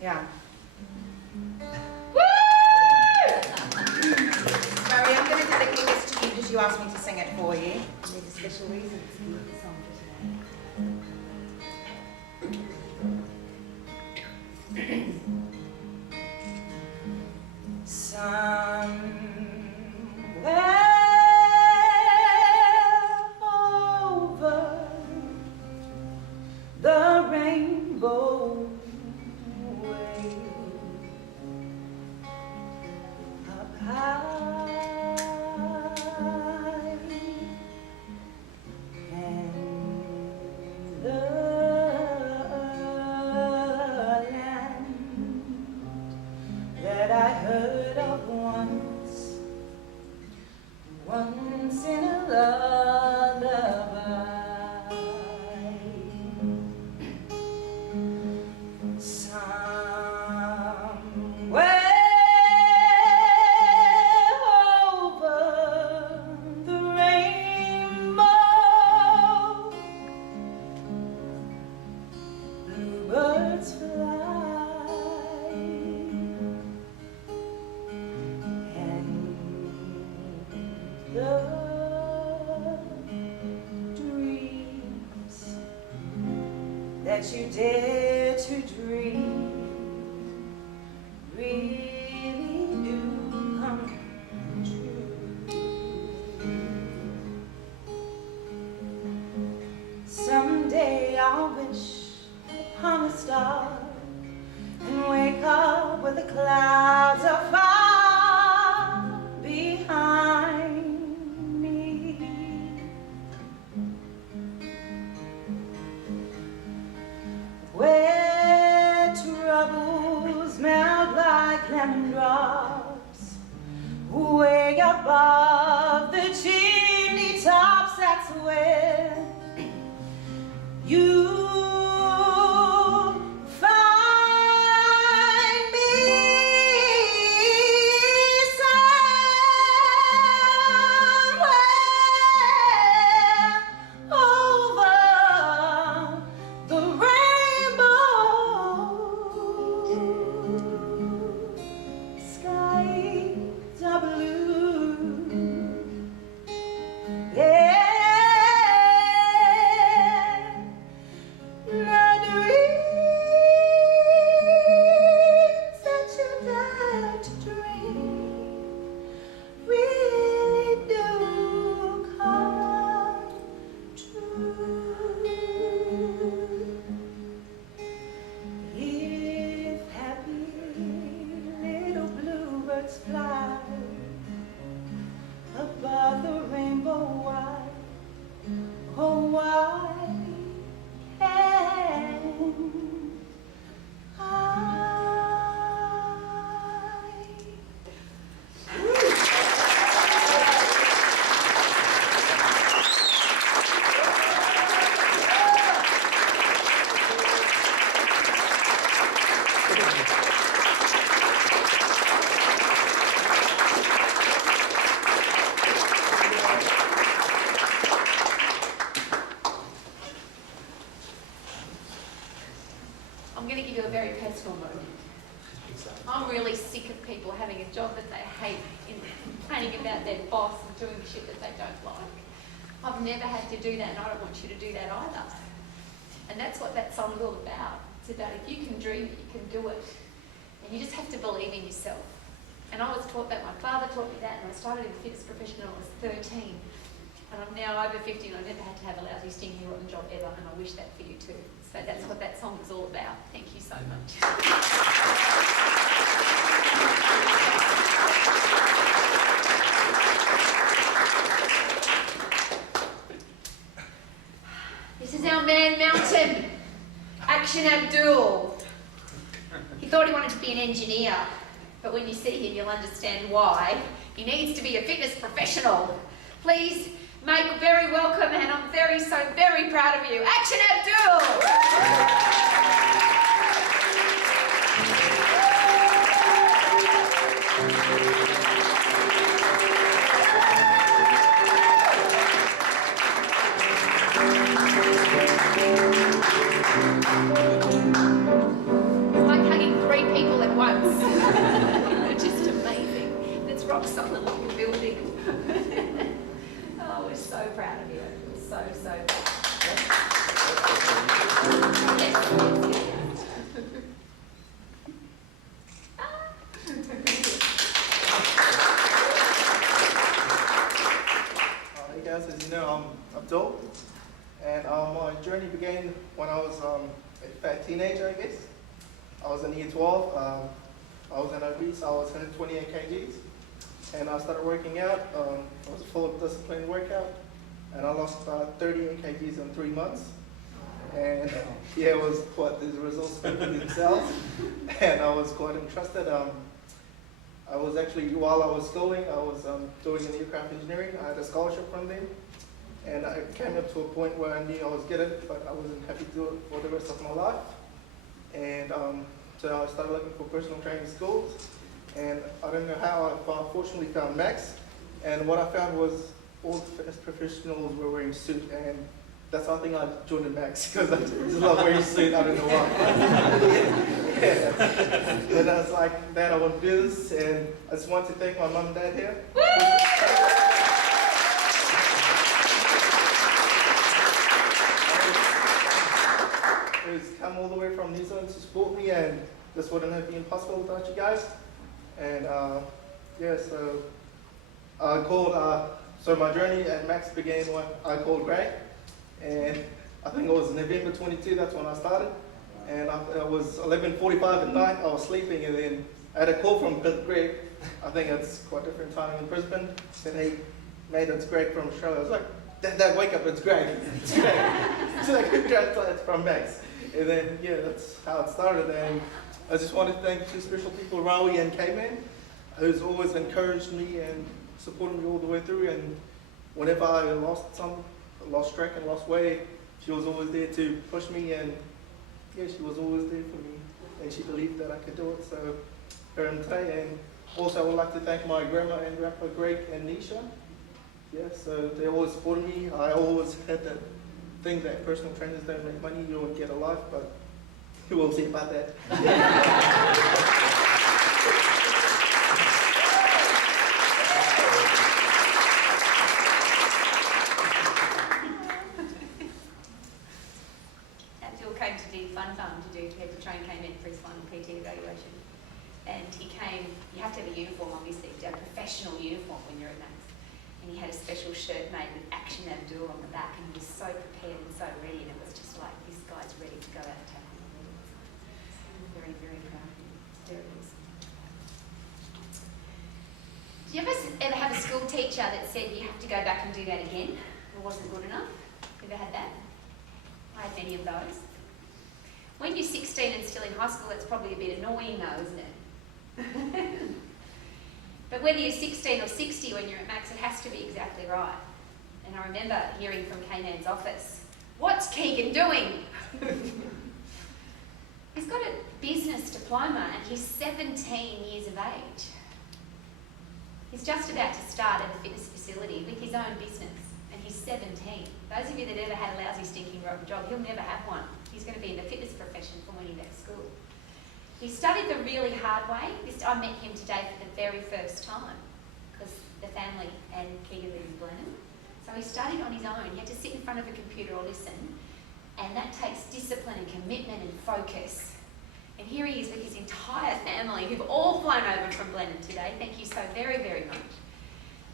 Yeah. Woo! Mary, I'm going to dedicate this to you because you asked me to sing it for you. There's a special reason to sing the song for today. Somewhere over the rainbow way, up high and that you dare to dream really do come true. Someday I'll wish upon a star and wake up with the clouds are far behind me. Where troubles melt like lemon drops, way above the chimney tops, that's where you find me. Somewhere over the rainbow, skies are blue. Yeah. Fly above the rainbow, why, oh why can't I? I'm going to give you a very personal moment. I'm really sick of people having a job that they hate, complaining about their boss and doing shit that they don't like. I've never had to do that, and I don't want you to do that either. And that's what that song's all about. It's about if you can dream it, you can do it. And you just have to believe in yourself. And I was taught that, my father taught me that, and I started in fitness professional when I was 13. And I'm now over 50 and I never had to have a lousy, stinking, rotten job ever, and I wish that for you too. So that's what that song is all about. Thank you so much. This is our man Mountain, Action Abdul. He thought he wanted to be an engineer, but when you see him you'll understand why. He needs to be a fitness professional. Please make very welcome, and I'm very proud of you, Action Abdul! It's like hugging 3 people at once. Just amazing. It's rock solid like a building. Oh, we're so proud of you. So proud. Yes. Hey guys, as you know, I'm Abdul, and my journey began when I was a fat teenager, I guess. I was in year 12. I was an obese. I was 128 kgs. And I started working out. I was full of disciplined workout, and I lost about 38 kgs in 3 months. And yeah, it was quite, the results speak for themselves. And I was quite interested. I was actually, while I was schooling, I was doing an aircraft engineering. I had a scholarship from them. And I came up to a point where I knew I was good at it, but I wasn't happy to do it for the rest of my life. And so I started looking for personal training schools. And I don't know how, I fortunately found Max. And what I found was all the fitness professionals were wearing suits, and that's why I think I joined the Max, because I just love wearing suit, I don't know why. Yeah. And I was like, Dad, I want to do this, and I just want to thank my mum and dad here. It who's come all the way from New Zealand to support me, and this wouldn't have been possible without you guys. And yeah, so I called, so my journey at Max began when I called Greg, and I think it was November 22, that's when I started. And it was 11:45 at night, I was sleeping, and then I had a call from Greg. I think it's quite different time in Brisbane. Said, hey, mate, it's Greg from Australia. I was like, Dad, wake up, it's Greg. It's Greg. So I could translate from Max. And then, yeah, that's how it started. And I just want to thank two special people, Rawi and K-Man, who's always encouraged me and supported me all the way through. And whenever I lost track and lost way, she was always there to push me, and yeah, she was always there for me, and she believed that I could do it. So her and today, and also I would like to thank my grandma and grandpa Greg and Nisha. Yeah, so they always supported me. I always had that thing that personal trainers don't make money, you don't get a life, but we'll see about that. Abdul came to the Fun Farm to the train came in for his final PT evaluation. And he came, you have to have a uniform obviously, a professional uniform when you're at Max. And he had a special shirt made with Action Abdul on the back, and he was so prepared and so ready, and it was just like, this guy's ready to go out and tackle the world. So very, very proud of him. There it is. Did you ever have a school teacher that said you have to go back and do that again? It wasn't good enough? Ever had that? I had many of those. When you're 16 and still in high school, it's probably a bit annoying though, isn't it? But whether you're 16 or 60 when you're at Max, it has to be exactly right. And I remember hearing from K-Man's office, what's Keegan doing? He's got a business diploma and he's 17 years of age. He's just about to start at a fitness facility with his own business, and he's 17. Those of you that ever had a lousy, stinking job, he'll never have one. He's going to be in the fitness profession from when he left school. He studied the really hard way. I met him today for the very first time because the family and Keegan live in Blenheim. So he studied on his own. He had to sit in front of a computer or listen, and that takes discipline and commitment and focus. And here he is with his entire family who've all flown over from Blenheim today. Thank you so very, very much.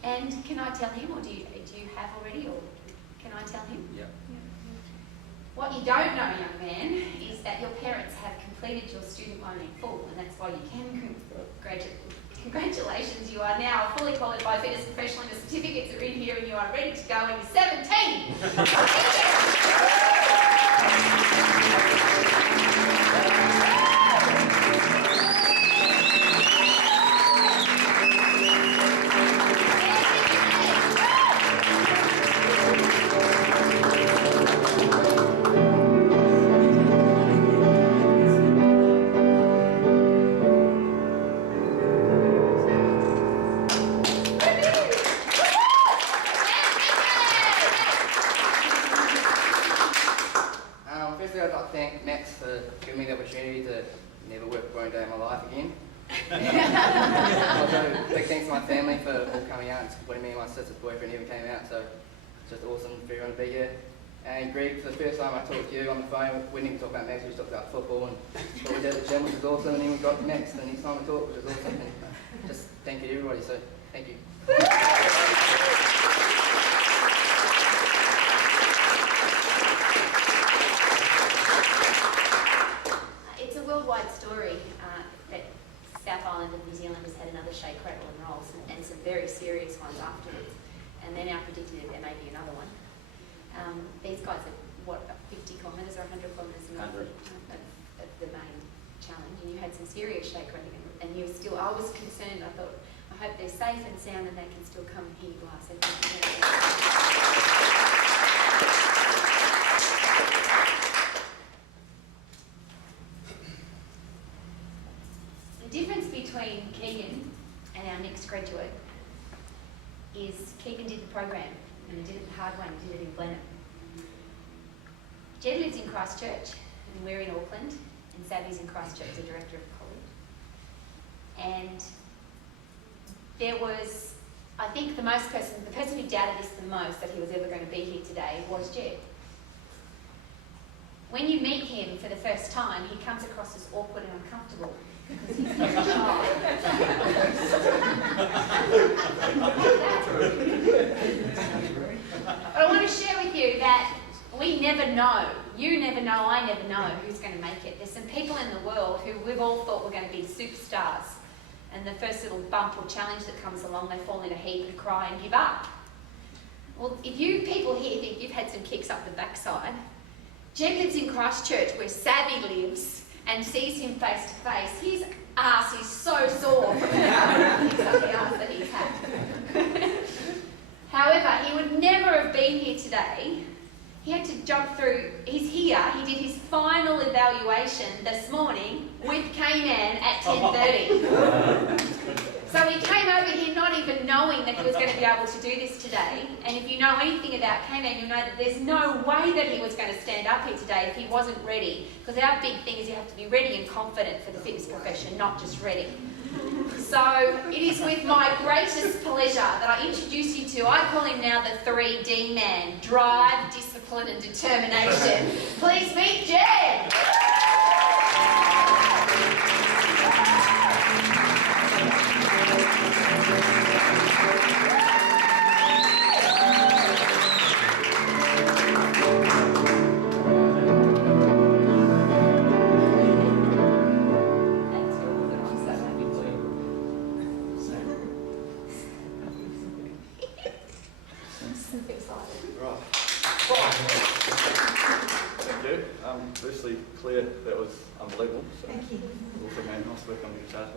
And can I tell him, or do you have already, or can I tell him? Yeah. What you don't know, young man, is that your parents have completed your student loan in full, and that's why you can congratulations, you are now a fully qualified fitness professional, and the certificates are in here, and you are ready to go, and you're 17! Firstly, I'd like to thank Max for giving me the opportunity to never work for one day in my life again. And also, big thanks to my family for all coming out and supporting me. My sister's boyfriend even came out, so it's just awesome for everyone to be here. And Greg, for the first time I talked to you on the phone, we didn't even talk about Max, we just talked about football and what we did at the gym, which was awesome, and then we got to Max the next time we talked, which was awesome. And just thank you to everybody, so thank you. It's a worldwide story that South Island of New Zealand has had another shake, rattle and roll, and some very serious ones afterwards. And they're now predicting that there may be another one. These guys are, what, 50 kilometres or 100 kilometres north of the main challenge, and you had some serious shake, rattling, and you were still, I was concerned, I thought, I hope they're safe and sound and they can still come and hear you live. So thank you very much. The difference between Keegan and our next graduate is Keegan did the program, and he did it the hard way, and he did it in Blenheim. Jed lives in Christchurch, and we're in Auckland, and Savvy's in Christchurch, the director of college. And there was, I think the person who doubted this the most that he was ever going to be here today was Jed. When you meet him for the first time, he comes across as awkward and uncomfortable because he's very shy. But I want to share with you that we never know. You never know, I never know who's going to make it. There's some people in the world who we've all thought were going to be superstars. And the first little bump or challenge that comes along, they fall in a heap and cry and give up. Well, if you people here think you've had some kicks up the backside, Jem lives in Christchurch where Savvy lives and sees him face to face. His ass is so sore from the kicks up the arse that he's had. However, he would never have been here today. He had to jump through. He's here. He did his final evaluation this morning with K-Man at 10:30. So he came over here not even knowing that he was going to be able to do this today. And if you know anything about K-Man, you'll know that there's no way that he was going to stand up here today if he wasn't ready. Because our big thing is you have to be ready and confident for the fitness profession, not just ready. So it is with my greatest pleasure that I introduce you to, I call him now the 3D man, drive, discipline and determination. Please meet Jem. Firstly, Claire, that was unbelievable. So thank you. Also, man, nice work on your guitar.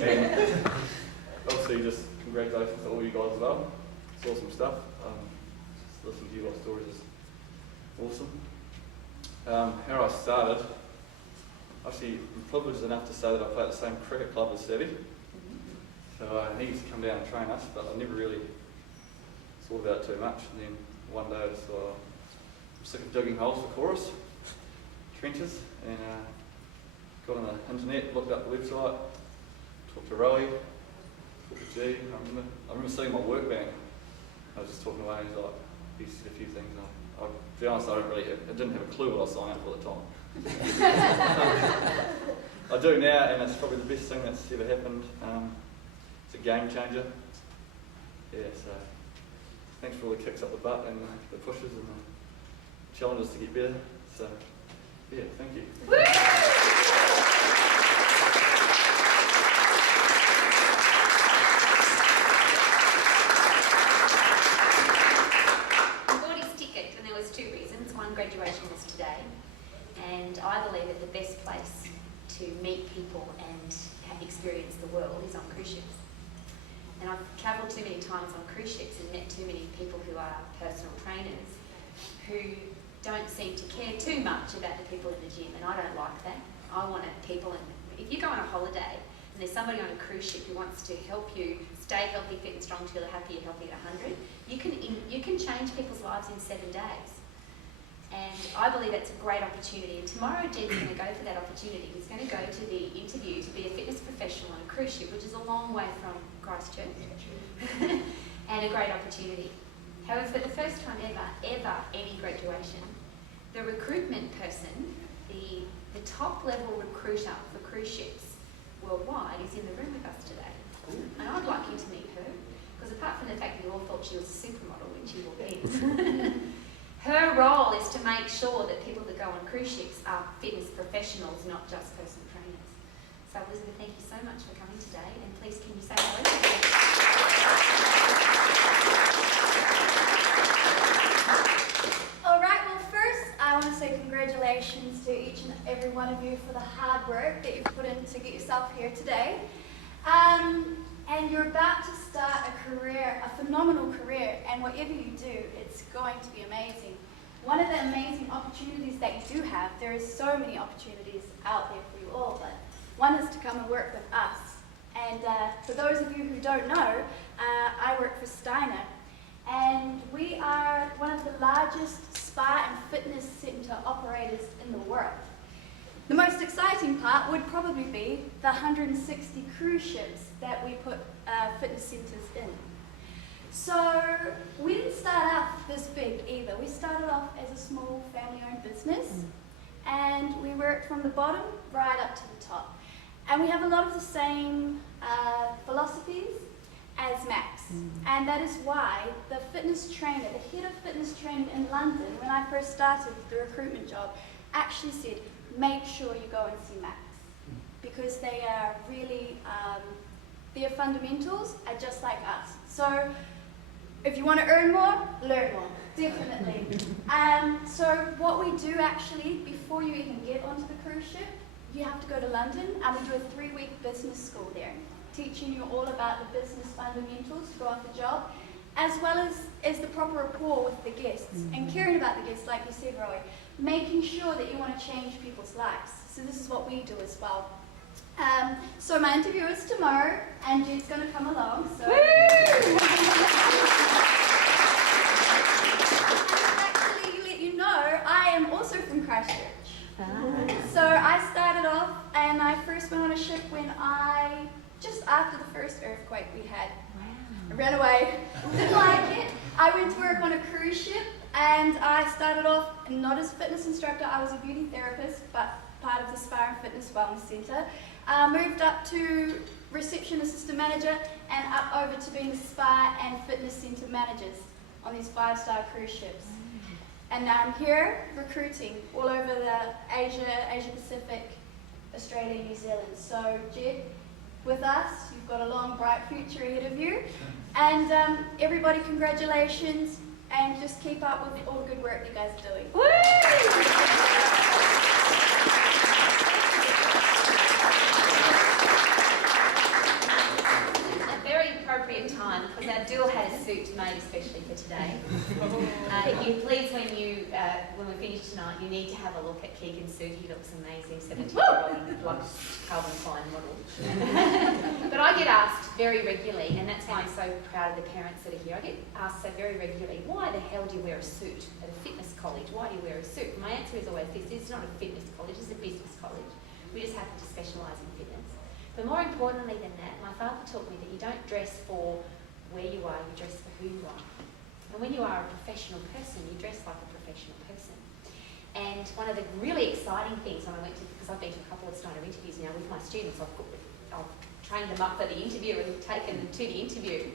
And obviously, just congratulations to all you guys as well. It's awesome stuff. Just listening to your stories is awesome. How I started, actually, I'm privileged enough to say that I play at the same cricket club as Savvy. So he used to come down and train us, but I never really thought about it too much. And then one day I just thought, I'm sick of digging holes for chorus. Trenches, and got on the internet, looked up the website, talked to Rowie, talked to G. I remember seeing my work band. I was just talking away, and he said a few things. To be honest, I didn't have a clue what I was signing up for at the time. I do now, and it's probably the best thing that's ever happened. It's a game changer. Yeah, so thanks for all the kicks up the butt and the pushes and the challenges to get better. So. Yeah, thank you. Woo! I bought his ticket and there was two reasons. One, graduation was today, and I believe that the best place to meet people and experience the world is on cruise ships. And I've travelled too many times on cruise ships and met too many people who are personal trainers who don't seem to care too much about the people in the gym, and I don't like that. I want people, and if you go on a holiday and there's somebody on a cruise ship who wants to help you stay healthy, fit and strong till you're happy and healthy at 100, you can change people's lives in 7 days. And I believe that's a great opportunity. And tomorrow Jed's going to go for that opportunity. He's going to go to the interview to be a fitness professional on a cruise ship, which is a long way from Christchurch, and a great opportunity. However, for the first time ever, any graduation, the recruitment person, the top level recruiter for cruise ships worldwide is in the room with us today. And I'd like you to meet her, because apart from the fact that you all thought she was a supermodel when she walked in, her role is to make sure that people that go on cruise ships are fitness professionals, not just personal trainers. So Elizabeth, thank you so much for coming today, and please can you say hello to her? I want to say congratulations to each and every one of you for the hard work that you've put in to get yourself here today. And you're about to start a career, a phenomenal career, and whatever you do, it's going to be amazing. One of the amazing opportunities that you do have, there is so many opportunities out there for you all, but one is to come and work with us. And for those of you who don't know, I work for Steiner. And we are one of the largest spa and fitness centre operators in the world. The most exciting part would probably be the 160 cruise ships that we put fitness centres in. So we didn't start off this big either. We started off as a small family-owned business, We work from the bottom right up to the top. And we have a lot of the same philosophies as Max. And that is why the fitness trainer, the head of fitness training in London, when I first started the recruitment job, actually said, make sure you go and see Max. Because they are really, their fundamentals are just like us. So if you want to earn more, learn more, definitely. So what we do actually, before you even get onto the cruise ship, you have to go to London, and we do a 3-week business school there, teaching you all about the business fundamentals to go off the job, as well as the proper rapport with the guests, and caring about the guests, like you said, Roy, making sure that you want to change people's lives. So this is what we do as well. So my interview is tomorrow, and Jed's going to come along. So. Actually, let you know, I am also from Christchurch. So I started off, and I first went on a ship when just after the first earthquake we had. I ran away, didn't like it. I went to work on a cruise ship, and I started off not as a fitness instructor, I was a beauty therapist, but part of the Spa and Fitness Wellness Centre. Moved up to reception assistant manager, and up over to being the Spa and Fitness Centre managers on these 5-star cruise ships. And now I'm here recruiting all over the Asia Pacific, Australia, New Zealand. So Jed, with us, you've got a long, bright future ahead of you. And everybody, congratulations, and just keep up with all the good work you guys are doing. Woo! Appropriate time, because our Dill had a suit made especially for today. Please, when we finish tonight, you need to have a look at Keegan's suit. He looks amazing, 17-year-old, like Calvin Klein model. But I get asked very regularly, and that's why I'm so proud of the parents that are here. I get asked so very regularly, why the hell do you wear a suit at a fitness college? Why do you wear a suit? My answer is always this: it's not a fitness college, it's a business college. We just happen to specialise in fitness. But more importantly than that, my father taught me that you don't dress for where you are, you dress for who you are. And when you are a professional person, you dress like a professional person. And one of the really exciting things when I went to, because I've been to a couple of Snyder interviews now with my students, I've trained them up for the interview and taken them to the interview.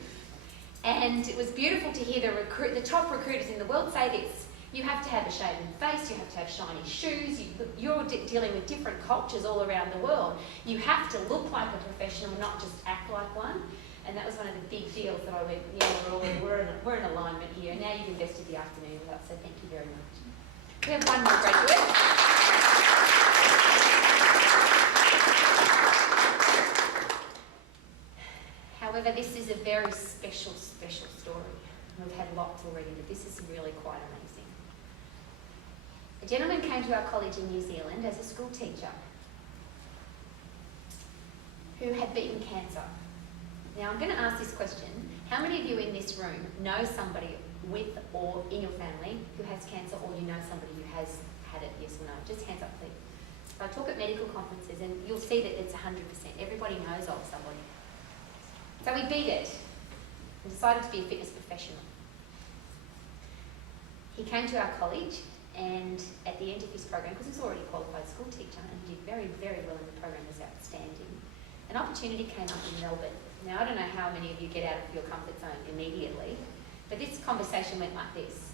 And it was beautiful to hear the top recruiters in the world say this: you have to have a shaven face, you have to have shiny shoes, you're dealing with different cultures all around the world. You have to look like a professional, not just act like one. And that was one of the big deals that I went, yeah, we're in alignment here. Now you've invested the afternoon with us, so thank you very much. We have one more graduate. However, this is a very special story. We've had lots already, but this is really quite amazing. A gentleman came to our college in New Zealand as a school teacher who had beaten cancer. Now I'm going to ask this question: how many of you in this room know somebody with or in your family who has cancer, or you know somebody who has had it? Yes or no? Just hands up, please. I talk at medical conferences and you'll see that it's 100%. Everybody knows of somebody. So we beat it and decided to be a fitness professional. He came to our college, and at the end of his program, because he was already a qualified school teacher and did very, very well in the program, was outstanding, an opportunity came up in Melbourne. Now, I don't know how many of you get out of your comfort zone immediately, but this conversation went like this: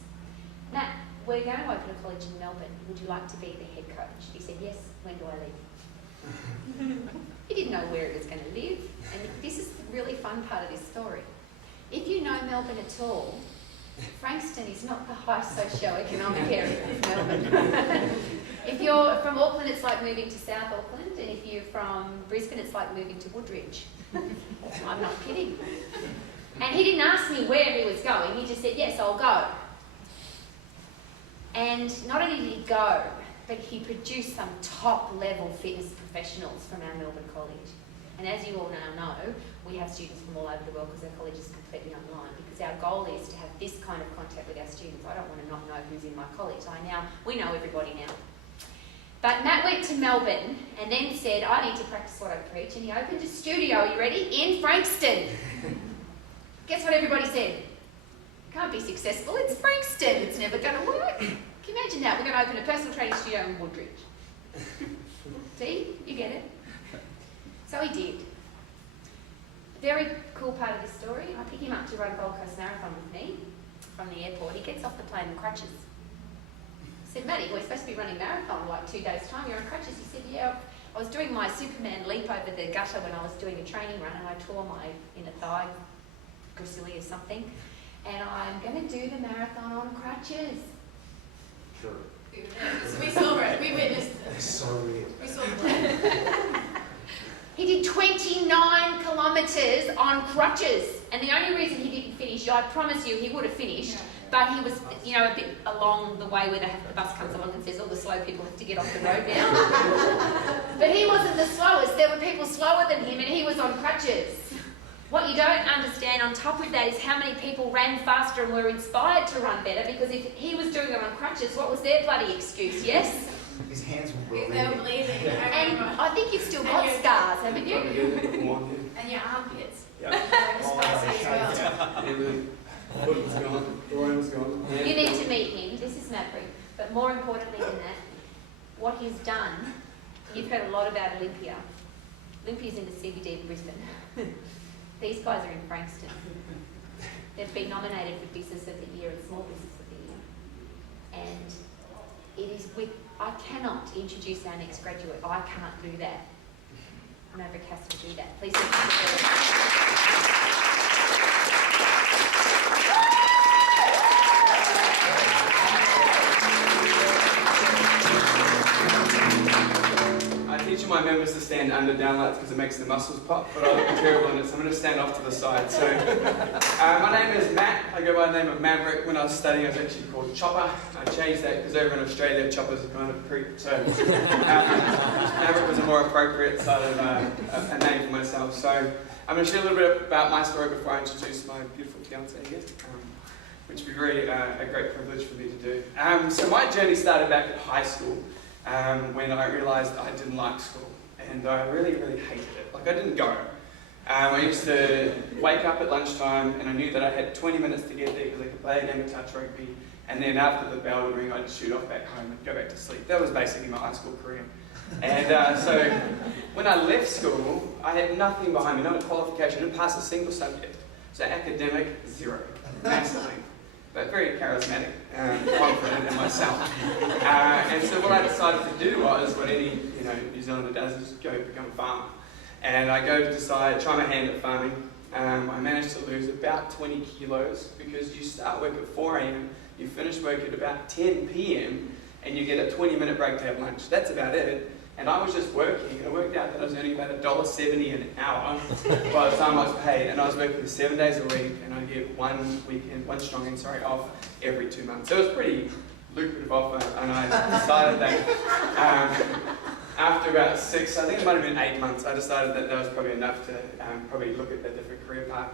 Matt, we're going to open a college in Melbourne. Would you like to be the head coach? He said, yes. When do I leave? He didn't know where it was going to live, and this is the really fun part of this story. If you know Melbourne at all, Frankston is not the high socio-economic area of Melbourne. If you're from Auckland, it's like moving to South Auckland, and if you're from Brisbane, it's like moving to Woodridge. I'm not kidding. And he didn't ask me where he was going, he just said, yes, I'll go. And not only did he go, but he produced some top-level fitness professionals from our Melbourne College. And as you all now know, we have students from all over the world because our college is completely online, because our goal is to have this kind of contact with our students. I don't want to not know who's in my college. We know everybody now. But Matt went to Melbourne and then said, I need to practice what I preach, and he opened a studio, are you ready? In Frankston. Guess what everybody said? Can't be successful, it's Frankston, it's never going to work. Can you imagine that? We're going to open a personal training studio in Woodridge. See, you get it. So he did. Very cool part of this story. I pick him up to run Gold Coast Marathon with me from the airport. He gets off the plane in crutches. I said, Matty, we're supposed to be running marathon like 2 days' time. You're on crutches. He said, yeah. I was doing my Superman leap over the gutter when I was doing a training run, and I tore my inner thigh, gracilis or something. And I'm going to do the marathon on crutches. Sure. We saw it. We witnessed it. It's so weird. We saw it. He did 29 kilometres on crutches. And the only reason he didn't finish, I promise you he would have finished, but he was, you know, a bit along the way where the bus comes along and says all the slow people have to get off the road now. But he wasn't the slowest. There were people slower than him and he was on crutches. What you don't understand on top of that is how many people ran faster and were inspired to run better, because if he was doing it on crutches, what was their bloody excuse, yes? His hands were They bleeding. were bleeding. And I think you've still got scars, haven't you? And your armpits. Yeah. Spicy as well. Foot was gone. Groin was gone. You need to meet him. This is Maverick. But more importantly than that, what he's done, you've heard a lot about Olympia. Olympia's in the CBD of Brisbane. These guys are in Frankston. They've been nominated for Business of the Year and Small Business of the Year. And it is with, I cannot introduce our next graduate. I can't do that. Maverick has to do that. Please I teach my members to stand under downlights because it makes the muscles pop, but I look terrible in it, so I'm going to stand off to the side. So, my name is Matt. I go by the name of Maverick. When I was studying, I was actually called Chopper. I changed that because over in Australia, Chopper's a kind of creep. So, Maverick was a more appropriate sort of a name for myself. So, I'm going to share a little bit about my story before I introduce my beautiful fiancée here, which would be very a great privilege for me to do. So, my journey started back at high school. When I realised I didn't like school, and I really, really hated it. Like, I didn't go. I used to wake up at lunchtime, and I knew that I had 20 minutes to get there because I could play a game of touch rugby, and then after the bell would ring, I'd shoot off back home and go back to sleep. That was basically my high school career. And so when I left school, I had nothing behind me, no qualification, I didn't pass a single subject. So academic, zero, massively. But very charismatic, confident in myself. And so what I decided to do was what any New Zealander does, is go become a farmer. And I try my hand at farming. I managed to lose about 20 kilos because you start work at 4 a.m, you finish work at about 10 p.m, and you get a 20-minute break to have lunch. That's about it. And I was just working, and it worked out that I was earning about $1.70 an hour by the time I was paid, and I was working 7 days a week, and I get one strong end off every 2 months. So it was pretty lucrative offer, and I decided that after about 6, I think it might have been 8 months, I decided that was probably enough to probably look at a different career path.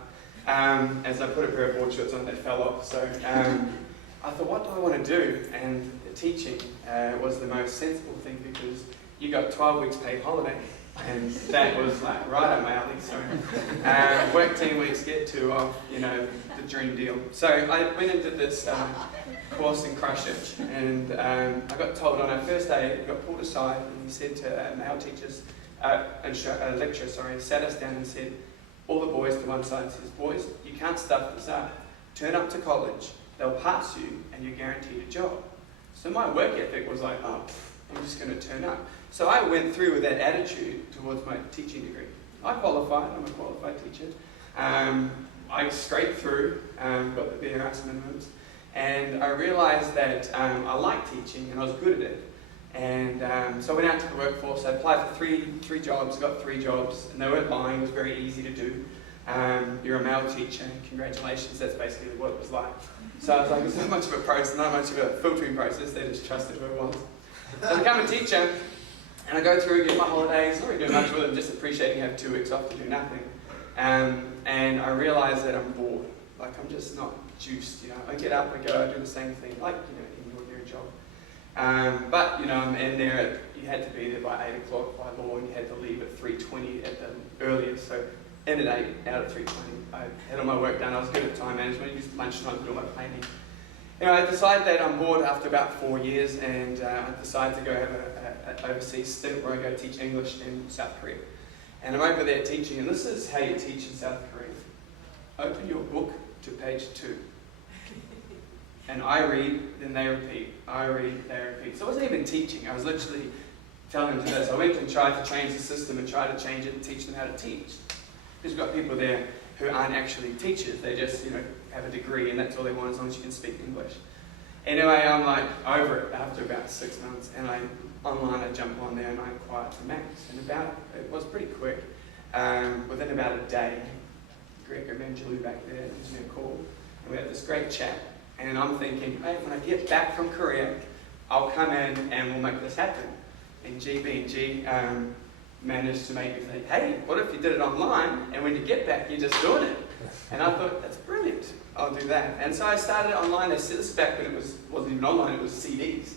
As I put a pair of board shorts on that fell off, so I thought, what do I want to do? And teaching was the most sensible thing because you got 12 weeks paid holiday, and that was like right up my alley. So work 10 weeks, get 2 off, the dream deal. So I went into this course in Christchurch, and I got told on our first day, got pulled aside, and he said to male teachers, lecturer, sat us down and said, all the boys to one side, and says, boys, you can't stuff this up. Turn up to college, they'll pass you, and you're guaranteed a job. So my work ethic was like, I'm just going to turn up. So I went through with that attitude towards my teaching degree. I qualified, I'm a qualified teacher. I scraped through, got the BRS minimums, and I realised that I liked teaching and I was good at it. And so I went out to the workforce, I applied for three jobs, got 3 jobs, and they weren't lying, it was very easy to do. You're a male teacher, congratulations, that's basically what it was like. So I was like, it's not much of a process, not much of a filtering process, they just trusted who it was. So I become a teacher, and I go through, get my holidays, not really doing much with them, just appreciating having 2 weeks off to do nothing. And I realise that I'm bored, like I'm just not juiced, I get up, I go, I do the same thing, like, in your ordinary job. But, I'm in there, you had to be there by 8 o'clock by law, and you had to leave at 3:20 at the earliest, so in at 8, out at 3:20. I had all my work done, I was good at time management, I used lunchtime to do all my planning. Anyway, I decided that I'm bored after about 4 years, and I decided to go have an overseas stint where I go teach English in South Korea. And I'm over there teaching, and this is how you teach in South Korea. Open your book to page 2. And I read, then they repeat. I read, they repeat. So I wasn't even teaching. I was literally telling them to this. I went and tried to change the system and tried to change it and teach them how to teach. Because we've got people there who aren't actually teachers. They just, have a degree and that's all they want as long as you can speak English. Anyway, I'm like over it after about 6 months, and I jump on there and I inquire to Max. And it was pretty quick. Within about a day, Greg Evangelou back there gives me a call, and we had this great chat. And I'm thinking, hey, when I get back from Korea, I'll come in and we'll make this happen. And GB&G managed to make me think, hey, what if you did it online, and when you get back, you're just doing it? And I thought, that's brilliant, I'll do that. And so I started online. This is back when it wasn't even online, it was DVDs.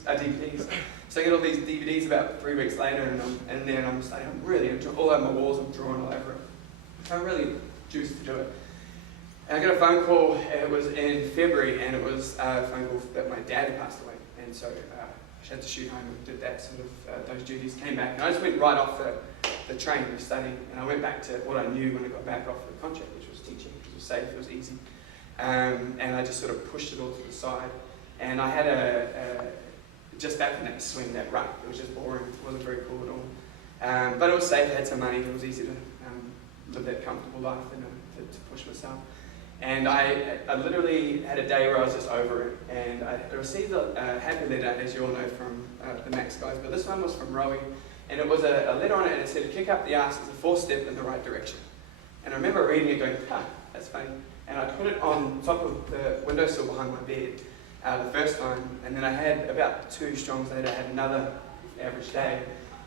So I get all these DVDs about 3 weeks later, and then I'm just like, all over my walls, I'm drawing all over it. So I'm really juiced to do it. And I got a phone call, it was in February, and it was a phone call that my dad had passed away. And so I had to shoot home and did that those duties, came back. And I just went right off the train of studying, and I went back to what I knew when I got back off the contract, which was teaching. It was safe, it was easy. And I just sort of pushed it all to the side. And I had just back in that swing, that rut, it was just boring, it wasn't very cool at all. But it was safe, I had some money, it was easy to live that comfortable life and to push myself. And I literally had a day where I was just over it, and I received a happy letter, as you all know, from the Max guys, but this one was from Rowie, and it was a letter on it, and it said, kick up the arse is the 4th step in the right direction. And I remember reading it going, that's funny. And I put it on top of the windowsill behind my bed the first time, and then I had, about 2 strongs later, I had another average day,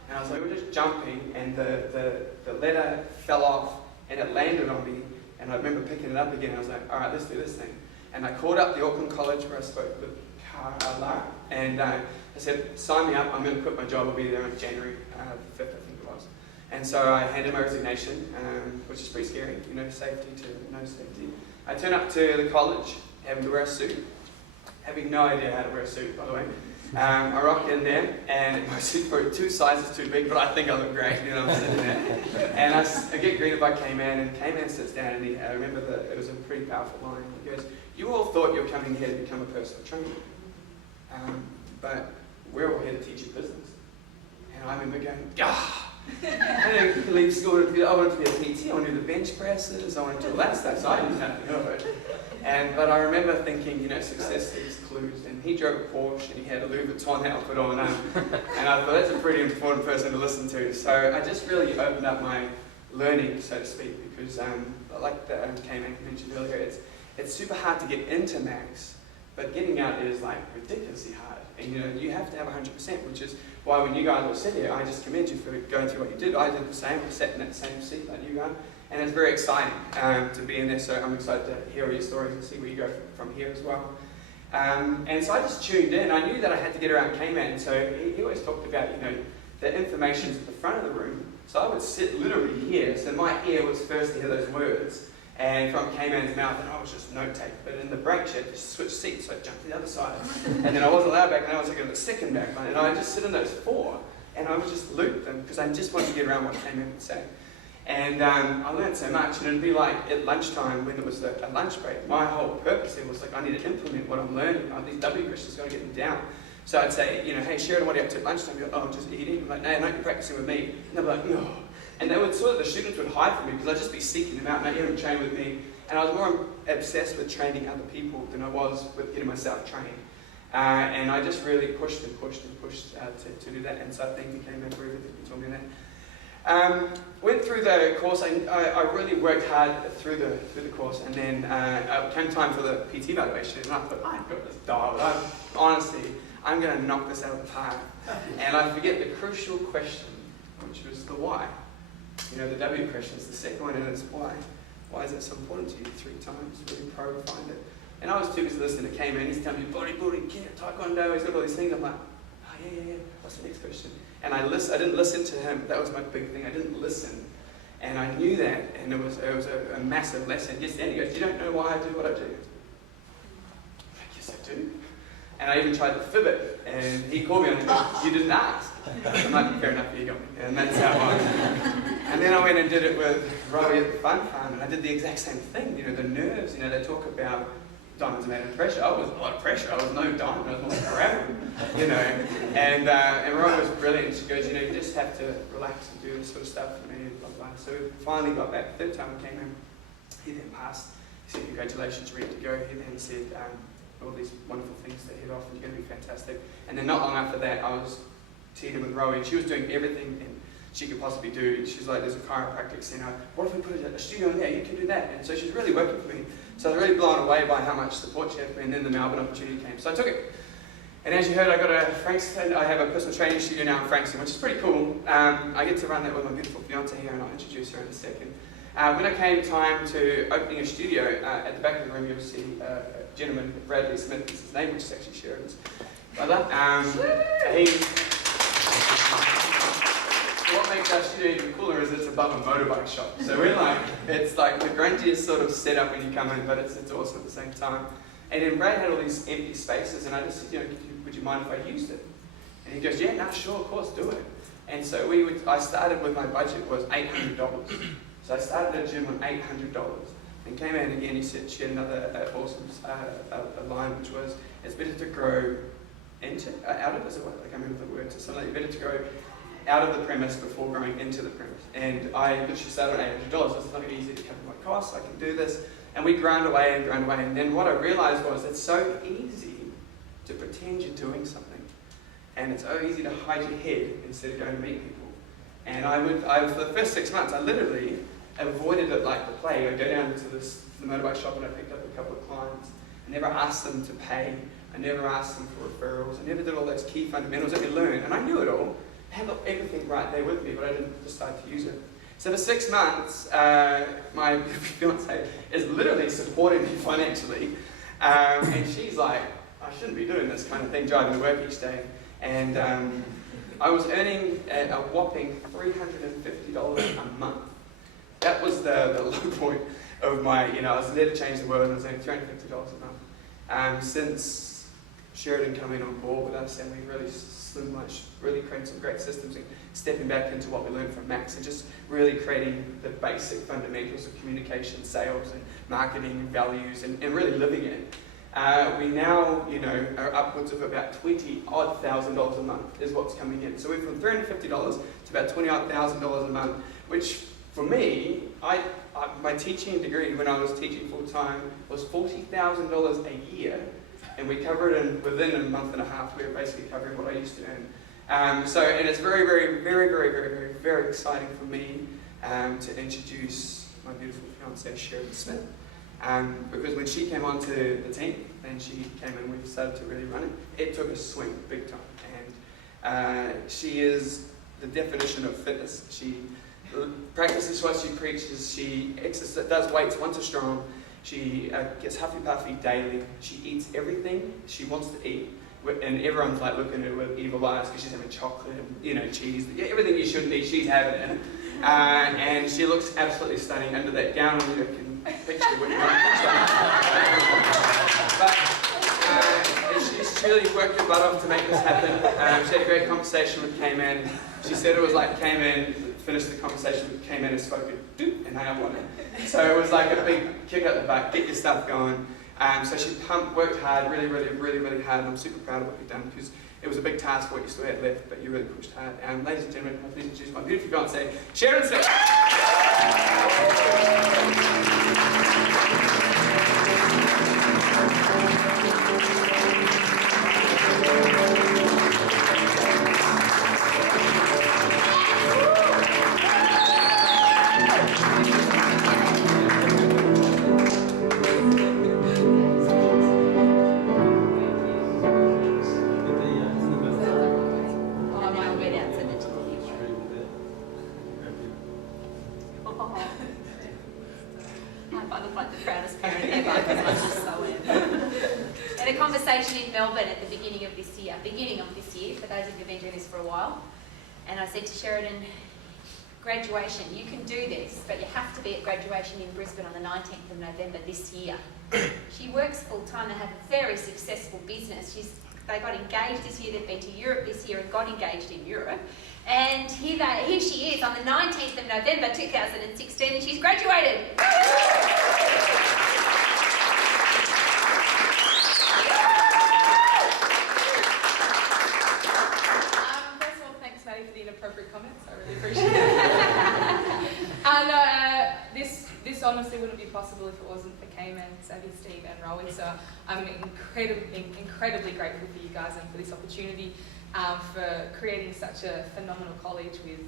and I was like, we were just jumping, and the letter fell off, and it landed on me. And I remember picking it up again. I was like, all right, let's do this thing. And I called up the Auckland College where I spoke with Lara, and I said, sign me up. I'm going to quit my job. I'll be there on January 5th, I think it was. And so I handed my resignation, which is pretty scary, safety to no safety. I turned up to the college, having to wear a suit, having no idea how to wear a suit, by the way. I rocked in there, and my suit's probably 2 sizes too big, but I think I look great, I'm sitting there. And I get greeted by K-Man, and K-Man sits down, and I remember it was a pretty powerful line. He goes, you all thought you were coming here to become a personal trainer, but we're all here to teach you business. And I remember going, I didn't leave school I wanted to be a PT, I wanted to do the bench presses, I wanted to do all that stuff, so I didn't have to know it. But I remember thinking, success leaves clues. And he drove a Porsche and he had a Louis Vuitton outfit on, and I thought that's a pretty important person to listen to. So I just really opened up my learning, so to speak, because like K-Man mentioned earlier, it's super hard to get into Max, but getting out is like ridiculously hard. And you have to have 100%, which is why when you guys were sitting here, I just commend you for going through what you did. I did the same. I sat in that same seat like you guys. And it's very exciting to be in there, so I'm excited to hear all your stories and see where you go from here as well. And so I just tuned in. I knew that I had to get around K-Man, and so he always talked about, the information's at the front of the room. So I would sit literally here, so my ear was first to hear those words, and from K-Man's mouth, and I was just note taking. But in the break, she had to switch seats, so I jumped to the other side. And then I wasn't allowed back, and I was like on the second back line, and I would just sit in those 4, and I would just loop them, because I just wanted to get around what K-Man would say. And I learned so much, and it'd be like at lunchtime when it was a lunch break, my whole purpose there was like, I need to implement what I'm learning. These W questions, got to get them down. So I'd say, hey Sheridan, what are you up to at lunchtime? You're like, oh, I'm just eating. I'm like, no, you're practicing with me. And they'd be like, no. And they would the students would hide from me because I'd just be seeking them out, and they'd even train with me. And I was more obsessed with training other people than I was with getting myself trained. And I just really pushed and pushed and pushed to do that. And so I thank you, K-Man, for everything you told me that. Went through the course. I really worked hard through the course, and then it came time for the PT evaluation, and I thought, I've got this dialed. Honestly, I'm going to knock this out of the park. And I forget the crucial question, which was the why. The W question is the second one, and it's why. Why is it so important to you? 3 times, really find it. And I was too busy listening to K-Man. He's telling me bodybuilding, taekwondo, he's got all these things. I'm like, oh yeah. What's the next question? And I didn't listen to him. That was my big thing. I didn't listen. And I knew that, and it was a massive lesson. Yes, then he goes, you don't know why I do what I do? I'm like, yes, I do. And I even tried to fib it, and he called me on it, you didn't ask. I'm like, fair enough, you got me. And that's how I And then I went and did it with Rowie at the Fun Farm, and I did the exact same thing. You know, the nerves, you know, they talk about diamonds are made of pressure. I was a lot of pressure. I was no diamond, I was more gravel, you know. And Rowie was brilliant. She goes, you know, you just have to relax and do this sort of stuff. And blah, blah. So we finally got back. The third time we came in, he then passed. He said, congratulations, you're ready to go. He then said, all these wonderful things to head off, and you're going to be fantastic. And then not long after that, I was teaming with Rowie, and she was doing everything she could possibly do. She's like, there's a chiropractic centre. What if we put a studio in there? You can do that. And so she's really working for me. So I was really blown away by how much support she had for me, and then the Melbourne opportunity came. So I took it. And as you heard, I have a personal training studio now in Frankston, which is pretty cool. I get to run that with my beautiful fiance here, and I'll introduce her in a second. When it came time to opening a studio, at the back of the room you'll see a gentleman, Bradley Smith, is his name, which is actually Sheridan's brother. What makes our studio even cooler is it's above a motorbike shop. So we're like, it's like the grungiest sort of setup when you come in, but it's awesome at the same time. And then Brad had all these empty spaces, and I just said, you know, would you mind if I used it? And he goes, yeah, no, sure, of course, do it. And so I started with my budget was $800. So I started a gym with $800. And came in again, she had another awesome line, which was, it's better to grow out of, is it what? I can't remember the word, so something like better to grow out of the premise before growing into the premise. And I literally started on $800, so it's not going to be easy to cover my costs, I can do this. And we ground away, and then what I realized was it's so easy to pretend you're doing something. And it's so easy to hide your head instead of going to meet people. And for the first 6 months, I literally avoided it like the plague. I'd go down to the motorbike shop and I picked up a couple of clients. I never asked them to pay. I never asked them for referrals. I never did all those key fundamentals that you learn. And I knew it all. I had everything right there with me, but I didn't decide to use it. So for 6 months, my fiance is literally supporting me financially. And she's like, I shouldn't be doing this kind of thing, driving to work each day. And I was earning a whopping $350 a month. That was the low point of my, I was there to change the world, and I was earning $350 a month. Since Sheridan coming on board with us, and we really created some great systems, and stepping back into what we learned from Max, and just really creating the basic fundamentals of communication, sales, and marketing, and values, and really living it. We now, are upwards of about $20,000 a month is what's coming in. So we're from $350 to about $20,000 a month, which for me, my teaching degree when I was teaching full time was $40,000 a year, and we covered it within a month and a half. We were basically covering what I used to earn. And it's very, very, very, very, very, very, very exciting for me to introduce my beautiful fiancée, Sheridan Smith. Because when she came onto the team, and she came in, we started to really run it. It took a swing, big time. And she is the definition of fitness. She practices what she preaches. She does weights once a strong. She gets huffy puffy daily. She eats everything she wants to eat. And everyone's like looking at her with evil eyes because she's having chocolate and cheese. Everything you shouldn't eat, she's having it. And she looks absolutely stunning under that gown. You can picture what you want. But she's truly worked her butt off to make this happen. She had a great conversation with Cayman. She said it was like Cayman finished the conversation with Cayman and spoke it, and I won it. So it was like a big kick up the butt, get your stuff going. So she worked hard, really, really, really, really hard, and I'm super proud of what you've done because it was a big task what you still had left, but you really pushed hard. Ladies and gentlemen, please introduce my beautiful fiancée, Sheridan Smith. And I said to Sheridan, graduation, you can do this, but you have to be at graduation in Brisbane on the 19th of November this year. She works full time and has a very successful business. She's They got engaged this year. They've been to Europe this year and got engaged in Europe. And here she is on the 19th of November 2016, and she's graduated. First of all, thanks, Maddie, for the inappropriate comments. I really appreciate it. This honestly wouldn't be possible if it wasn't for Cayman, Savvy, Steve, and Rowie. So I'm incredibly grateful for you guys and for this opportunity, for creating such a phenomenal college with,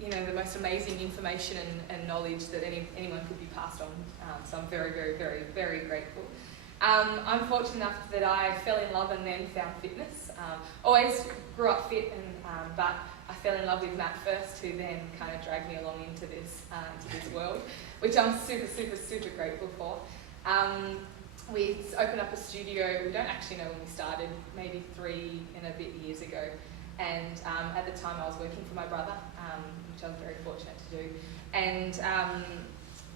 you know, the most amazing information and knowledge that anyone could be passed on. So I'm very, very, very, very grateful. I'm fortunate enough that I fell in love and then found fitness. Always grew up fit, but I fell in love with Matt first, who then kind of dragged me along into this world, which I'm super, super, super grateful for. We opened up a studio. We don't actually know when we started, maybe 3 and a bit years ago. And at the time, I was working for my brother, which I was very fortunate to do. And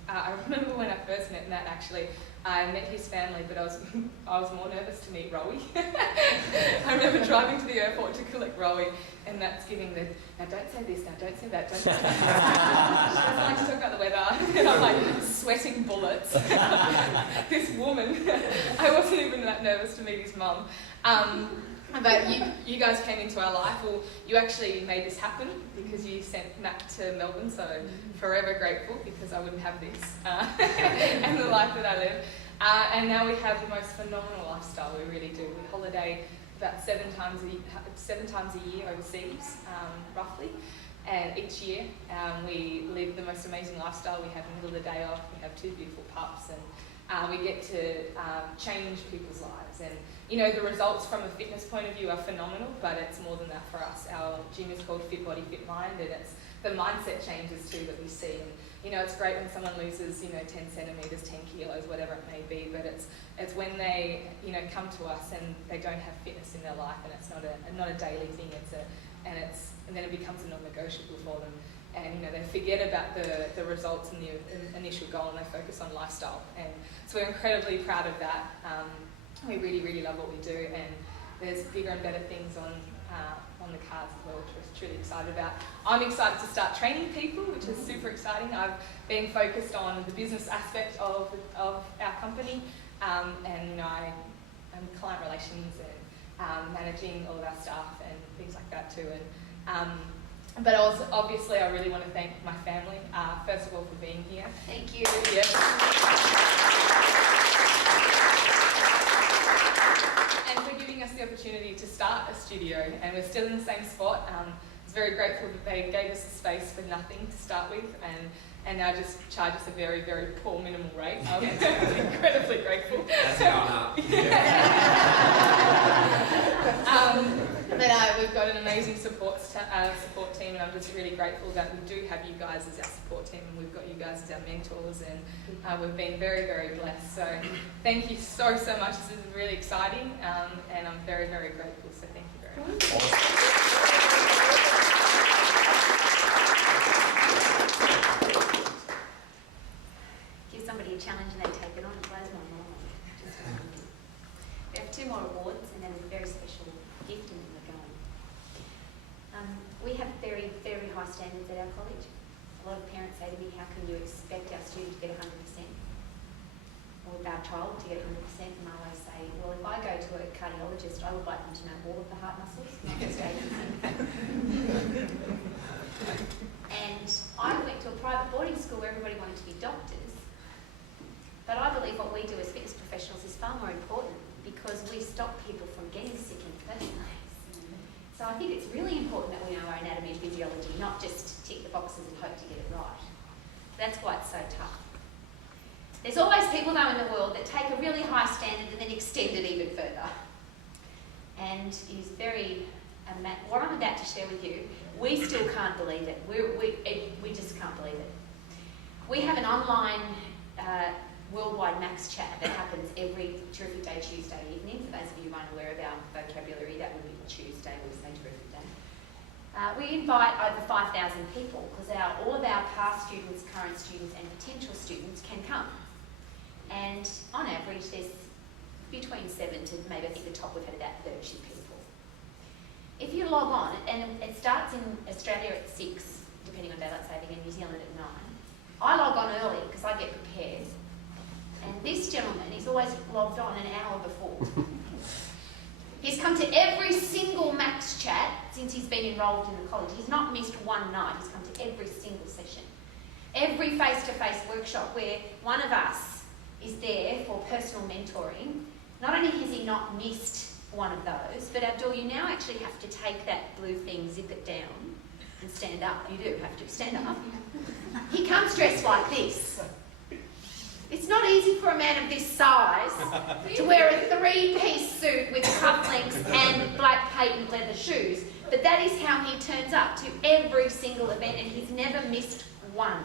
I remember when I first met Matt, actually, I met his family, but I was more nervous to meet Rowie. I remember driving to the airport to collect Rowie, and Matt's giving the, now don't say this, now don't say that, don't say that. She doesn't like to talk about the weather, and I'm like sweating bullets. This woman, I wasn't even that nervous to meet his mum. But you guys came into our life. Well, you actually made this happen because you sent Matt to Melbourne, so forever grateful, because I wouldn't have this and the life that I live. And now we have the most phenomenal lifestyle, we really do. We holiday about 7 times a year overseas, roughly. And each year we live the most amazing lifestyle. We have the middle of the day off, we have 2 beautiful pups, and we get to change people's lives. And you know, the results from a fitness point of view are phenomenal, but it's more than that for us. Our gym is called Fit Body, Fit Mind, and it's the mindset changes too that we see. And you know, it's great when someone loses, 10 centimetres, 10 kilos, whatever it may be, but it's when they, come to us and they don't have fitness in their life, and it's not a daily thing. And then it becomes a non-negotiable for them. And they forget about the results and the initial goal, and they focus on lifestyle. And so we're incredibly proud of that. We really, really love what we do, and there's bigger and better things on the cards as well, which we're truly excited about. I'm excited to start training people, which is super exciting. I've been focused on the business aspect of our company, and I'm client relations and managing all of our staff and things like that too. And but also, obviously, I really want to thank my family, first of all, for being here. Thank you. Yeah. And for giving us the opportunity to start a studio, and we're still in the same spot. I was very grateful that they gave us a space for nothing to start with, and now just charge us a very, very poor minimal rate. I'm incredibly grateful. That's gone up. But we've got an amazing support team, and I'm just really grateful that we do have you guys as our support team, and we've got you guys as our mentors, and we've been very, very blessed. So thank you so, so much. This is really exciting, and I'm very, very grateful. So thank you very much. Give somebody a challenge and they take it on. It blows my mind. We have 2 more awards and then a very special gift, and then we're going. We have very, very high standards at our college. A lot of parents say to me, how can you expect our student to get 100%? Or our child to get 100%? And I always say, well, if I go to a cardiologist, I would like them to know all of the heart muscles, not just 80%. And I went to a private boarding school where everybody wanted to be doctors. But I believe what we do as fitness professionals is far more important, because we stop people from getting sick in the first place. So I think it's really important that we know our anatomy and physiology, not just tick the boxes and hope to get it right. That's why it's so tough. There's always people though in the world that take a really high standard and then extend it even further. And it is very, what I'm about to share with you, we still can't believe it. We just can't believe it. We have an online worldwide Max chat that happens every Terrific Day Tuesday evening. For those of you who aren't aware of our vocabulary, that would be Tuesday, we say Terrific Day. We invite over 5,000 people, because all of our past students, current students and potential students can come. And on average there's between 7 to maybe, I think the top we've had about 30 people. If you log on, and it starts in Australia at 6, depending on daylight saving, and New Zealand at 9. I log on early because I get prepared. And this gentleman is always logged on an hour before. He's come to every single Max chat since he's been enrolled in the college. He's not missed one night. He's come to every single session. Every face-to-face workshop where one of us is there for personal mentoring. Not only has he not missed one of those, but Abdul, you now actually have to take that blue thing, zip it down, and stand up. You do have to stand up. He comes dressed like this. It's not easy for a man of this size to wear a 3-piece suit with cufflinks and black patent leather shoes, but that is how he turns up to every single event, and he's never missed one.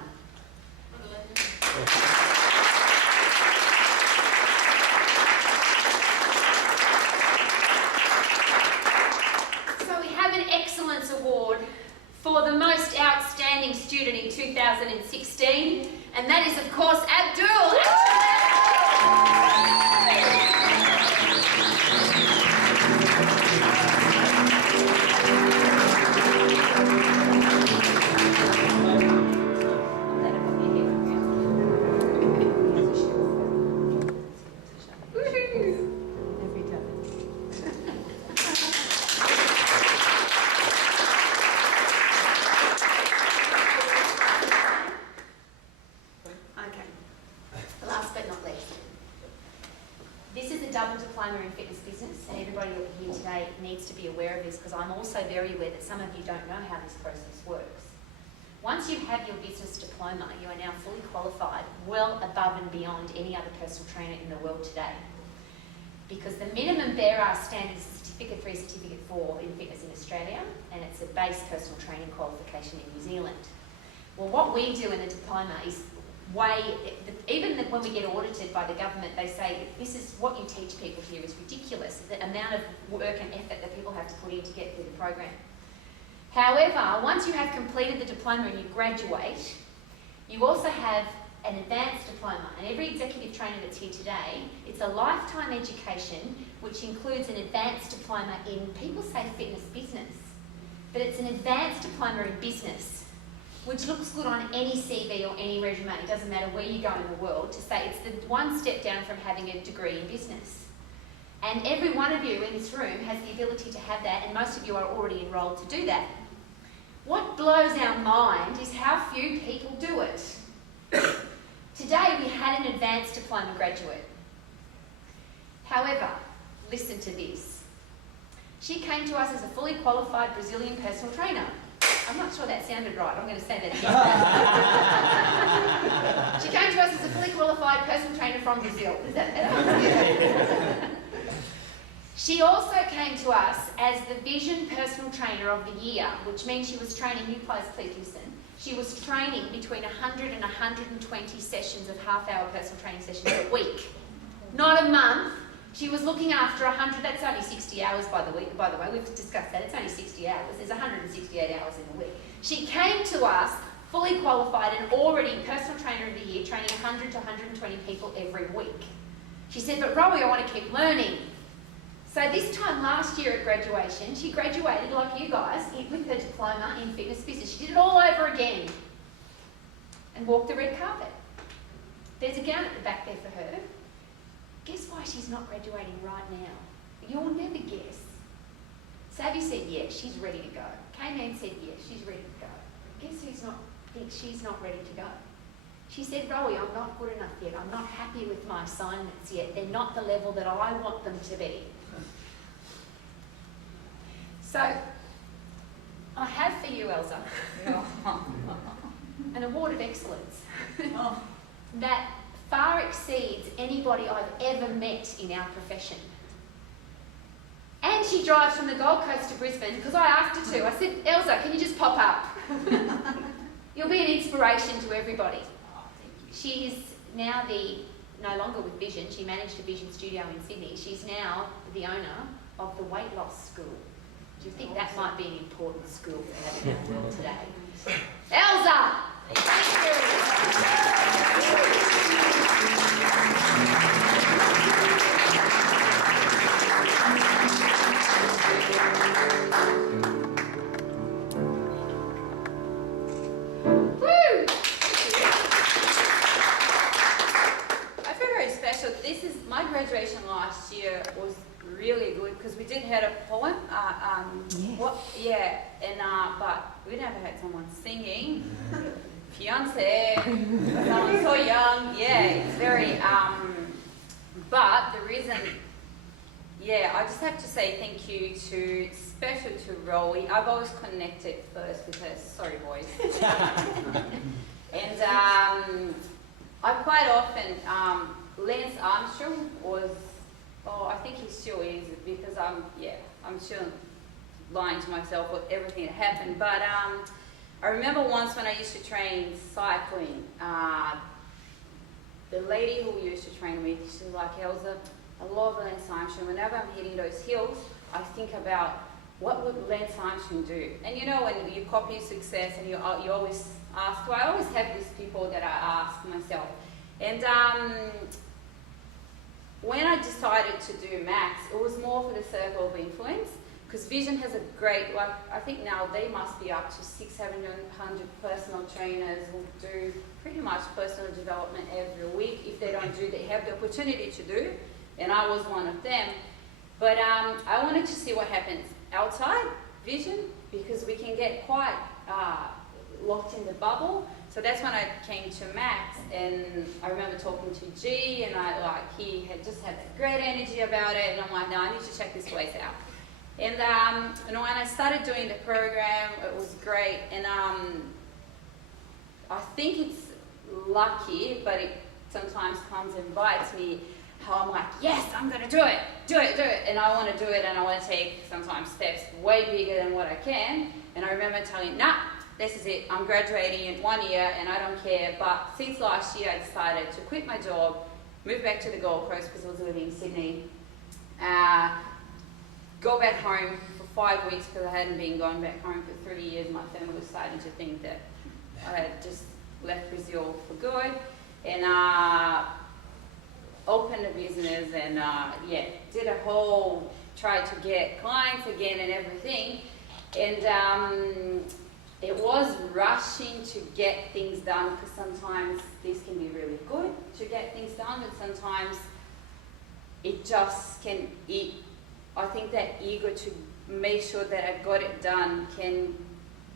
So we have an Excellence Award for the most outstanding student in 2016, and that is, of course, Abdul. Needs to be aware of this, because I'm also very aware that some of you don't know how this process works. Once you have your business diploma, you are now fully qualified, well above and beyond any other personal trainer in the world today. Because the minimum BERA standard is Certificate 3, Certificate 4 in fitness in Australia, and it's a base personal training qualification in New Zealand. Well, what we do in the diploma is when we get audited by the government, they say this is what you teach people here is ridiculous, the amount of work and effort that people have to put in to get through the program. However, once you have completed the diploma and you graduate, you also have an advanced diploma, and every executive trainer that's here today, it's a lifetime education which includes an advanced diploma in, people say fitness business, but it's an advanced diploma in business, which looks good on any CV or any resume, it doesn't matter where you go in the world, to say it's the one step down from having a degree in business. And every one of you in this room has the ability to have that, and most of you are already enrolled to do that. What blows our mind is how few people do it. Today we had an advanced diploma graduate. However, listen to this. She came to us as a fully qualified Brazilian personal trainer. I'm not sure that sounded right. I'm going to say that again. She came to us as a fully qualified personal trainer from Brazil. Is that better? She also came to us as the Vision Personal Trainer of the Year, which means she was training, you guys please listen, she was training between 100 and 120 sessions of half-hour personal training sessions a week. Not a month. She was looking after 100, that's only 60 hours by the way, we've discussed that, it's only 60 hours, there's 168 hours in the week. She came to us fully qualified and already personal trainer of the year, training 100 to 120 people every week. She said, but Rowie, I want to keep learning. So this time last year at graduation, she graduated like you guys with her diploma in fitness business. She did it all over again and walked the red carpet. There's a gown at the back there for her. Guess why she's not graduating right now? You'll never guess. Savvy said yes, she's ready to go. K-Man said yes, she's ready to go. Guess who's not thinks she's not ready to go? She said, Rowie, I'm not good enough yet. I'm not happy with my assignments yet. They're not the level that I want them to be. So, I have for you, Elsa, an award of excellence that far exceeds anybody I've ever met in our profession. And she drives from the Gold Coast to Brisbane because I asked her to. I said, Elsa, can you just pop up? You'll be an inspiration to everybody. She is now no longer with Vision. She managed a Vision studio in Sydney. She's now the owner of the Weight Loss School. Do you think that might be an important school to have in our world today? Elsa! Thank you. last year was really good because we did have a poem. But we never had someone singing. Fiance, someone so young. Yeah, it's very. But the reason, I just have to say thank you special to Rowie. I've always connected first with her. Sorry, boys. And I quite often, Lance Armstrong was, I think he still is, because I'm still lying to myself with everything that happened. But I remember once when I used to train cycling, the lady who used to train me, she was like, Elsa, I love Lance Armstrong. Whenever I'm hitting those hills, I think about what would Lance Armstrong do? And you know, when you copy success and you always ask, well, I always have these people that I ask myself. And when I decided to do Max, it was more for the circle of influence, because Vision has a great, I think now they must be up to 600-700 personal trainers who do pretty much personal development every week. If they don't do, they have the opportunity to do, and I was one of them. But I wanted to see what happens outside Vision, because we can get quite locked in the bubble. So that's when I came to Max, and I remember talking to G, and he had just had that great energy about it, and I'm like, no, I need to check this place out. And when I started doing the program, it was great, and I think it's lucky, but it sometimes comes and bites me, how I'm like, yes, I'm going to do it, and I want to do it, and I want to take sometimes steps way bigger than what I can, and I remember telling, nah, this is it, I'm graduating in 1 year, and I don't care. But since last year, I decided to quit my job, move back to the Gold Coast because I was living in Sydney, go back home for 5 weeks because I hadn't been going back home for 3 years. My family was starting to think that I had just left Brazil for good, and opened a business, and did a whole, tried to get clients again and everything, and it was rushing to get things done, because sometimes this can be really good to get things done, but sometimes it just can eat. I think that ego to make sure that I got it done can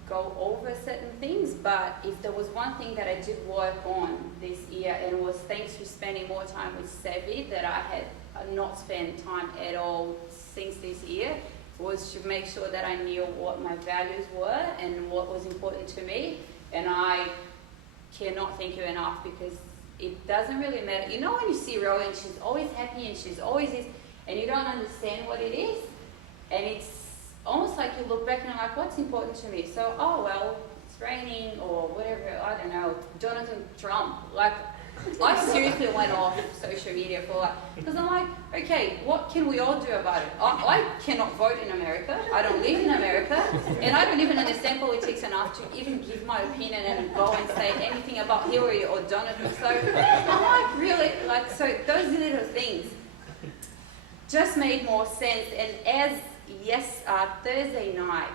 go over certain things. But if there was one thing that I did work on this year, and it was thanks to spending more time with Sevi that I had not spent time at all since this year, was to make sure that I knew what my values were and what was important to me. And I cannot thank you enough, because it doesn't really matter. You know, when you see Rowan, and she's always happy and she's always this, and you don't understand what it is, and it's almost like you look back and you're like, what's important to me? So, oh well, it's raining or whatever, I don't know, Donald Trump. Like, I seriously went off social media for because I'm like, okay, what can we all do about it? I cannot vote in America, I don't live in America, and I don't even understand politics enough to even give my opinion and go and say anything about Hillary or Donald Trump. So I'm like, really, so those little things just made more sense. And Thursday night,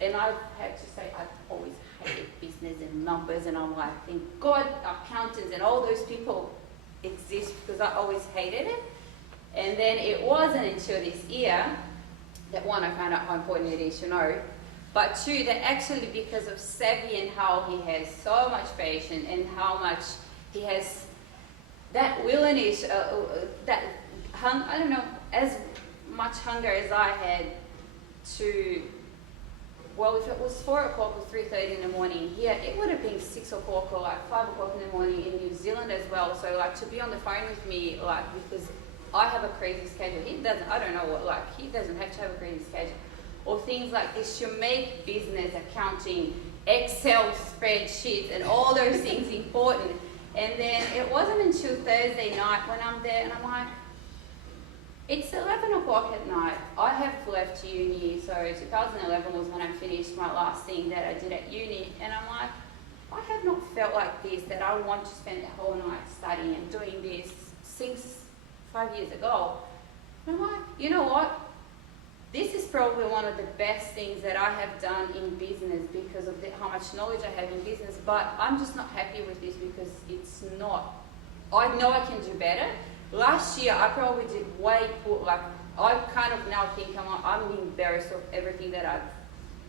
and I've had to say, I've always hated business and numbers, and I'm like, thank God accountants and all those people exist, because I always hated it. And then it wasn't until this year that, one, I found out how important it is to know, but two, that actually because of Sevi and how he has so much patience and how much he has that willingness, I don't know, as much hunger as I had to, well, if it was 4 o'clock or 3:30 in the morning here, it would have been 6 o'clock or 5 o'clock in the morning in New Zealand as well. So to be on the phone with me, because I have a crazy schedule. He doesn't, I don't know what, he doesn't have to have a crazy schedule. Or things like this, to make business, accounting, Excel spreadsheets and all those things important. And then it wasn't until Thursday night when I'm there and I'm like, it's 11 o'clock at night. I have left uni, so 2011 was when I finished my last thing that I did at uni, and I'm like, I have not felt like this, that I want to spend the whole night studying and doing this since 5 years ago. And I'm like, you know what? This is probably one of the best things that I have done in business because of how much knowledge I have in business, but I'm just not happy with this because it's not, I know I can do better, last year I probably did way poor, like I kind of now think I'm embarrassed of everything that I've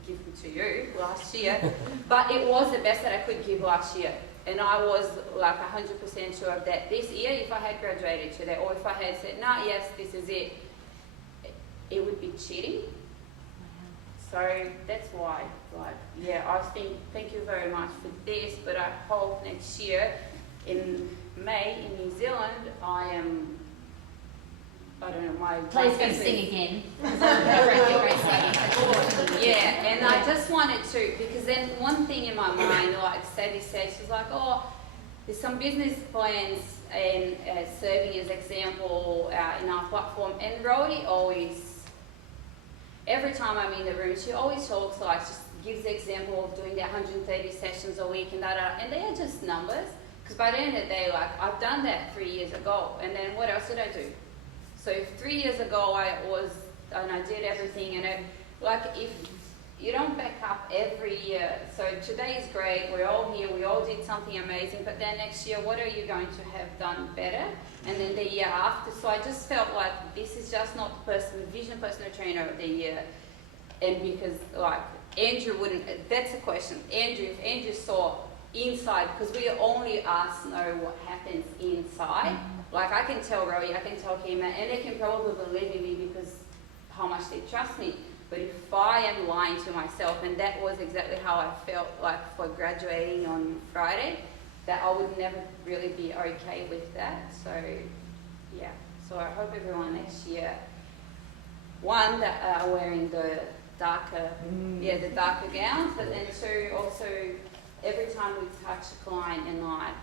given to you last year, but it was the best that I could give last year. And I was like 100% sure of that. This year, if I had graduated today, or if I had said, nah, yes, this is it, it would be cheating. So that's why, like, yeah, I think, thank you very much for this, but I hope next year in May in New Zealand, I don't know, my... Please go sing again. Yeah, and I just wanted to, because then one thing in my mind, like Sadie said, she's like, oh, there's some business plans and serving as example in our platform, and Rodi always, every time I'm in the room, she always talks like, just gives the example of doing the 130 sessions a week and and they are just numbers, because by the end of the day, like, I've done that 3 years ago, and then what else did I do? So 3 years ago I did everything, and if you don't back up every year, so today is great, we're all here, we all did something amazing, but then next year what are you going to have done better? And then the year after, so I just felt like this is just not the vision personal trainer of the year, and because like Andrew wouldn't, that's a question, Andrew, if Andrew saw inside, because we only us know what happens inside. Like I can tell Rowie, I can tell Kima, and they can probably believe in me because how much they trust me. But if I am lying to myself, and that was exactly how I felt like for graduating on Friday, that I would never really be okay with that. So yeah, so I hope everyone next year, one, that are wearing the darker, the darker gowns, but then two, also every time we touch a client and like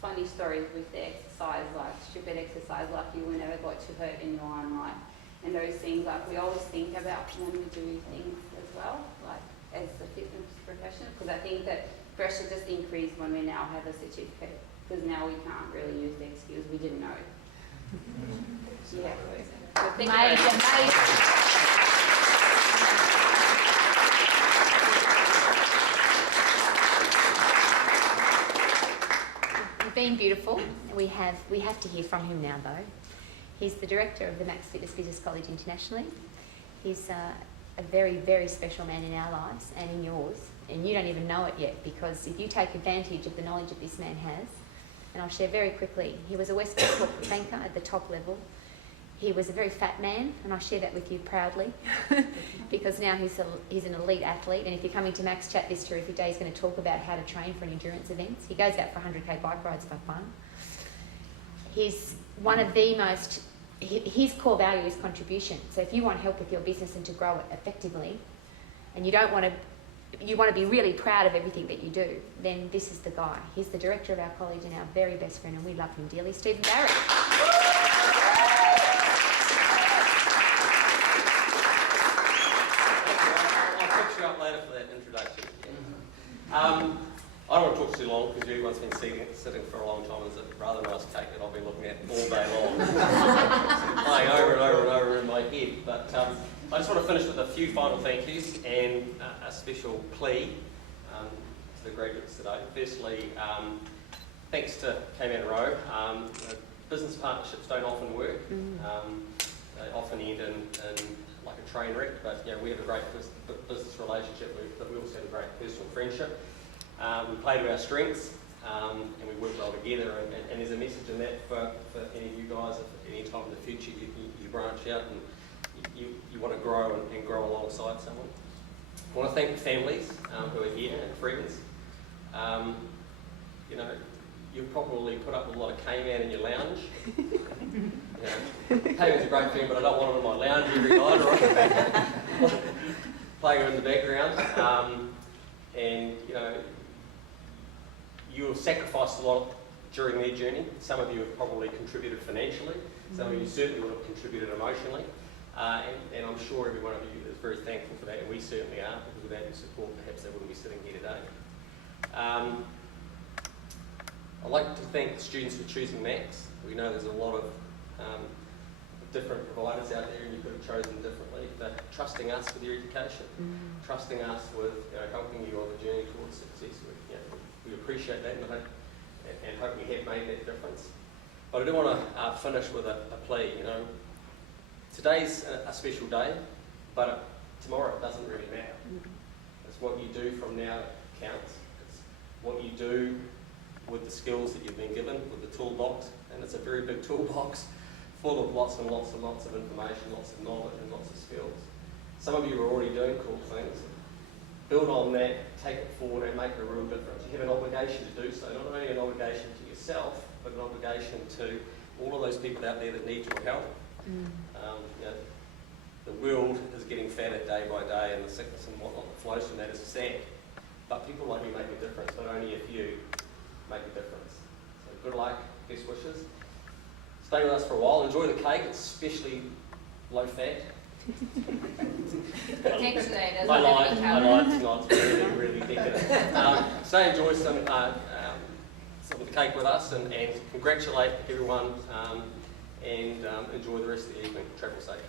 funny stories with the exercise, like stupid exercise, like you were never got to hurt anyone, like, and those things, like we always think about when we do things as well, like as a fitness professional, because I think that pressure just increased when we now have a certificate, because now we can't really use the excuse we didn't know. Yeah. So thank you very much. Been beautiful. We have to hear from him now though. He's the director of the Max Fitness Business College internationally. He's a very, very special man in our lives and in yours, and you don't even know it yet, because if you take advantage of the knowledge that this man has, and I'll share very quickly, he was a West Coast corporate banker at the top level. He was a very fat man, and I share that with you proudly, because now he's an elite athlete, and if you're coming to Max Chat this terrific day, he's going to talk about how to train for an endurance event. He goes out for 100k bike rides for fun. He's one of the most, his core value is contribution. So if you want help with your business and to grow it effectively, and you want to be really proud of everything that you do, then this is the guy. He's the director of our college and our very best friend, and we love him dearly, Stephen Barrett. Up later for that introduction. I don't want to talk too long because everyone's been sitting for a long time. It's a rather nice cake that I've been looking at all day long, playing over and over and over in my head. But I just want to finish with a few final thank yous and a special plea to the graduates today. Firstly, thanks to Cayman Rowe. Business partnerships don't often work. They often end in like a train wreck, but we have a great business relationship, but we also have a great personal friendship. We play to our strengths, and we work well together, and there's a message in that for any of you guys. If any time in the future you branch out and you want to grow and grow alongside someone. I want to thank the families who are here and friends. You've probably put up with a lot of Cayman in your lounge. Cayman's a great thing, but I don't want it in my lounge every night or playing her in the background. And you have sacrificed a lot during their journey. Some of you have probably contributed financially. Some of you certainly would have contributed emotionally. And I'm sure every one of you is very thankful for that, and we certainly are, because without your support, perhaps they wouldn't be sitting here today. I'd like to thank the students for choosing Max. We know there's a lot of different providers out there, and you could have chosen differently, but trusting us with your education, trusting us with helping you on the journey towards success. We appreciate that, and hope we have made that difference. But I do want to finish with a plea. You know, today's a special day, but tomorrow it doesn't really matter. It's what you do from now that counts. It's what you do with the skills that you've been given, with the toolbox, and it's a very big toolbox full of lots and lots and lots of information, lots of knowledge and lots of skills. Some of you are already doing cool things. Build on that, take it forward and make a real difference. You have an obligation to do so, not only an obligation to yourself, but an obligation to all of those people out there that need your help. You know, the world is getting fatter day by day, and the sickness and whatnot that flows from that is sad. But people like you make a difference, but only if you make a difference. So good luck, best wishes. Stay with us for a while, enjoy the cake, it's especially low fat. Potentially, I lied, it's not, it's really, really decadent. Stay enjoy some of the cake with us and congratulate everyone and enjoy the rest of the evening. Travel safe.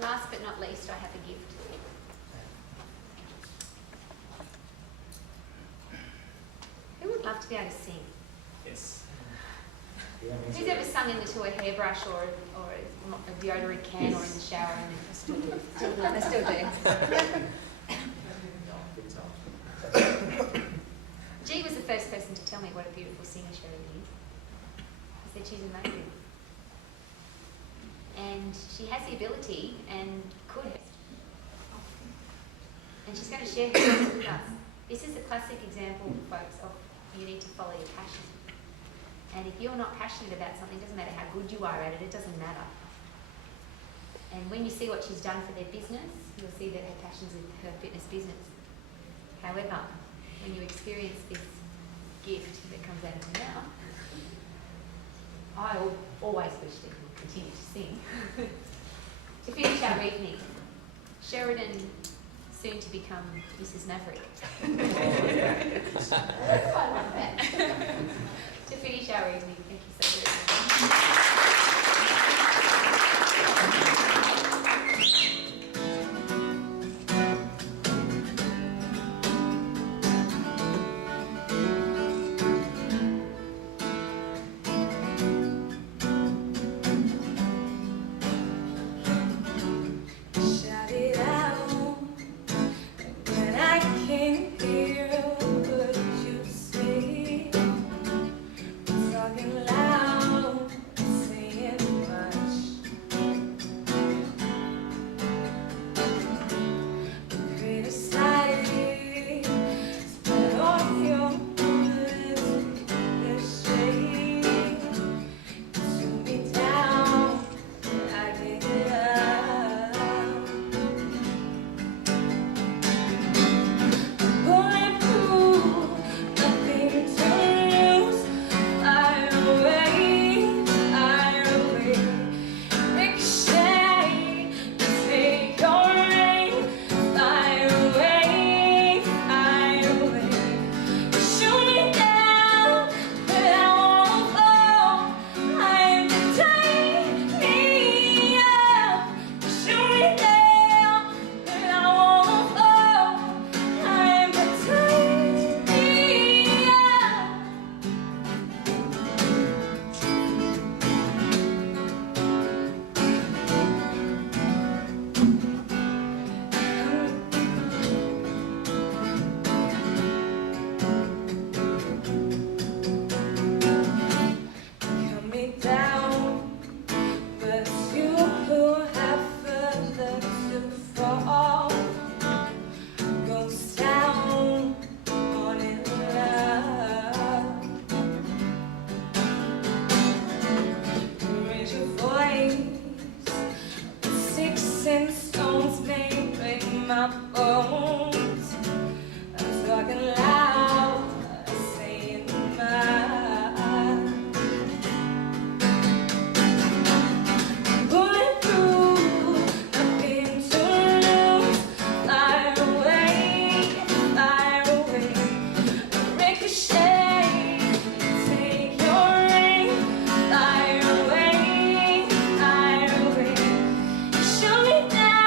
Last but not least, I have a gift. Who would love to be able to sing? Yes. Who's ever sung into a hairbrush or a deodorant can or in the shower? And I still do. I still do. G was the first person to tell me what a beautiful singer Sherry is. He said she's amazing. And she has the ability and could have. And she's going to share her story with us. This is a classic example, folks, of you need to follow your passion. And if you're not passionate about something, it doesn't matter how good you are at it, it doesn't matter. And when you see what she's done for their business, you'll see that her passion's with her fitness business. However, when you experience this gift that comes out of her mouth, I always wish that you would continue to sing. To finish our evening, Sheridan, soon to become Mrs. Maverick. I love that. To finish our evening, thank you so very Shout it out when I can't hear a word you say. Talking loud, saying much. Criticizing, spit on your words, the shade. Shoot me down, I can't get up. Going through nothing to lose. Fire away, ricochet, take your aim. Fire away, shoot me down, but I won't fall. I'm the titanium. Shoot me down, but I won't fall. I'm the titanium. Cut me down, but it's you who have further to fall. Goes down on in love. Raise your voice, sticks and stones may break my bones. I'm talking loud, saying much. Pulling through, nothing to lose. Fire away, ricochet, take your aim. Fire away, shoot me down.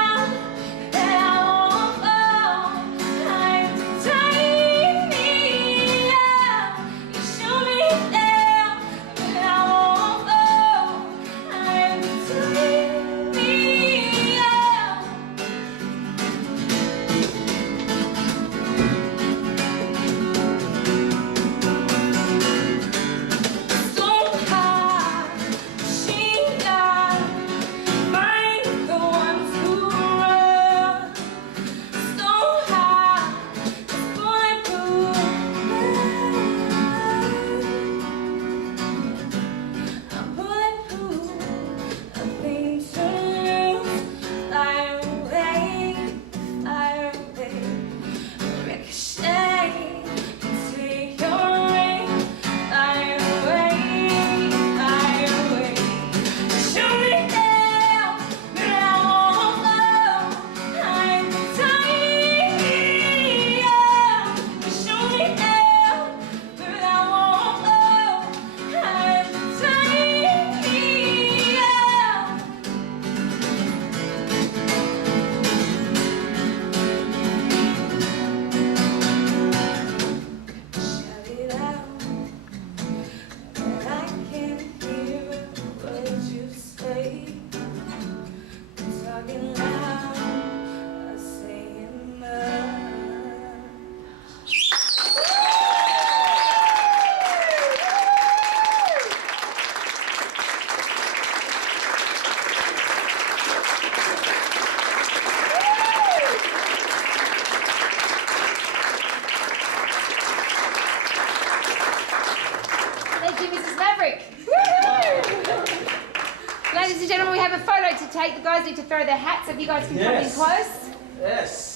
cake. The guys need to throw their hats. If you guys can come in Yes. close. Yes.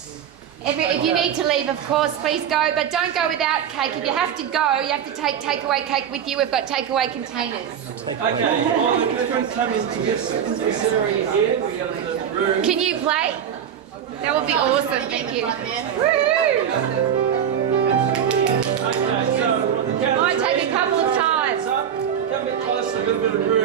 If you need to leave, of course, please go. But don't go without cake. If you have to go, you have to take takeaway cake with you. We've got takeaway containers. Okay, well, the children come into this area here. We got the room. Can you play? That would be awesome. Thank you. Woo! Okay, so on the count of Might take a three, couple of hands times. up. Come a bit closer, a little bit of room.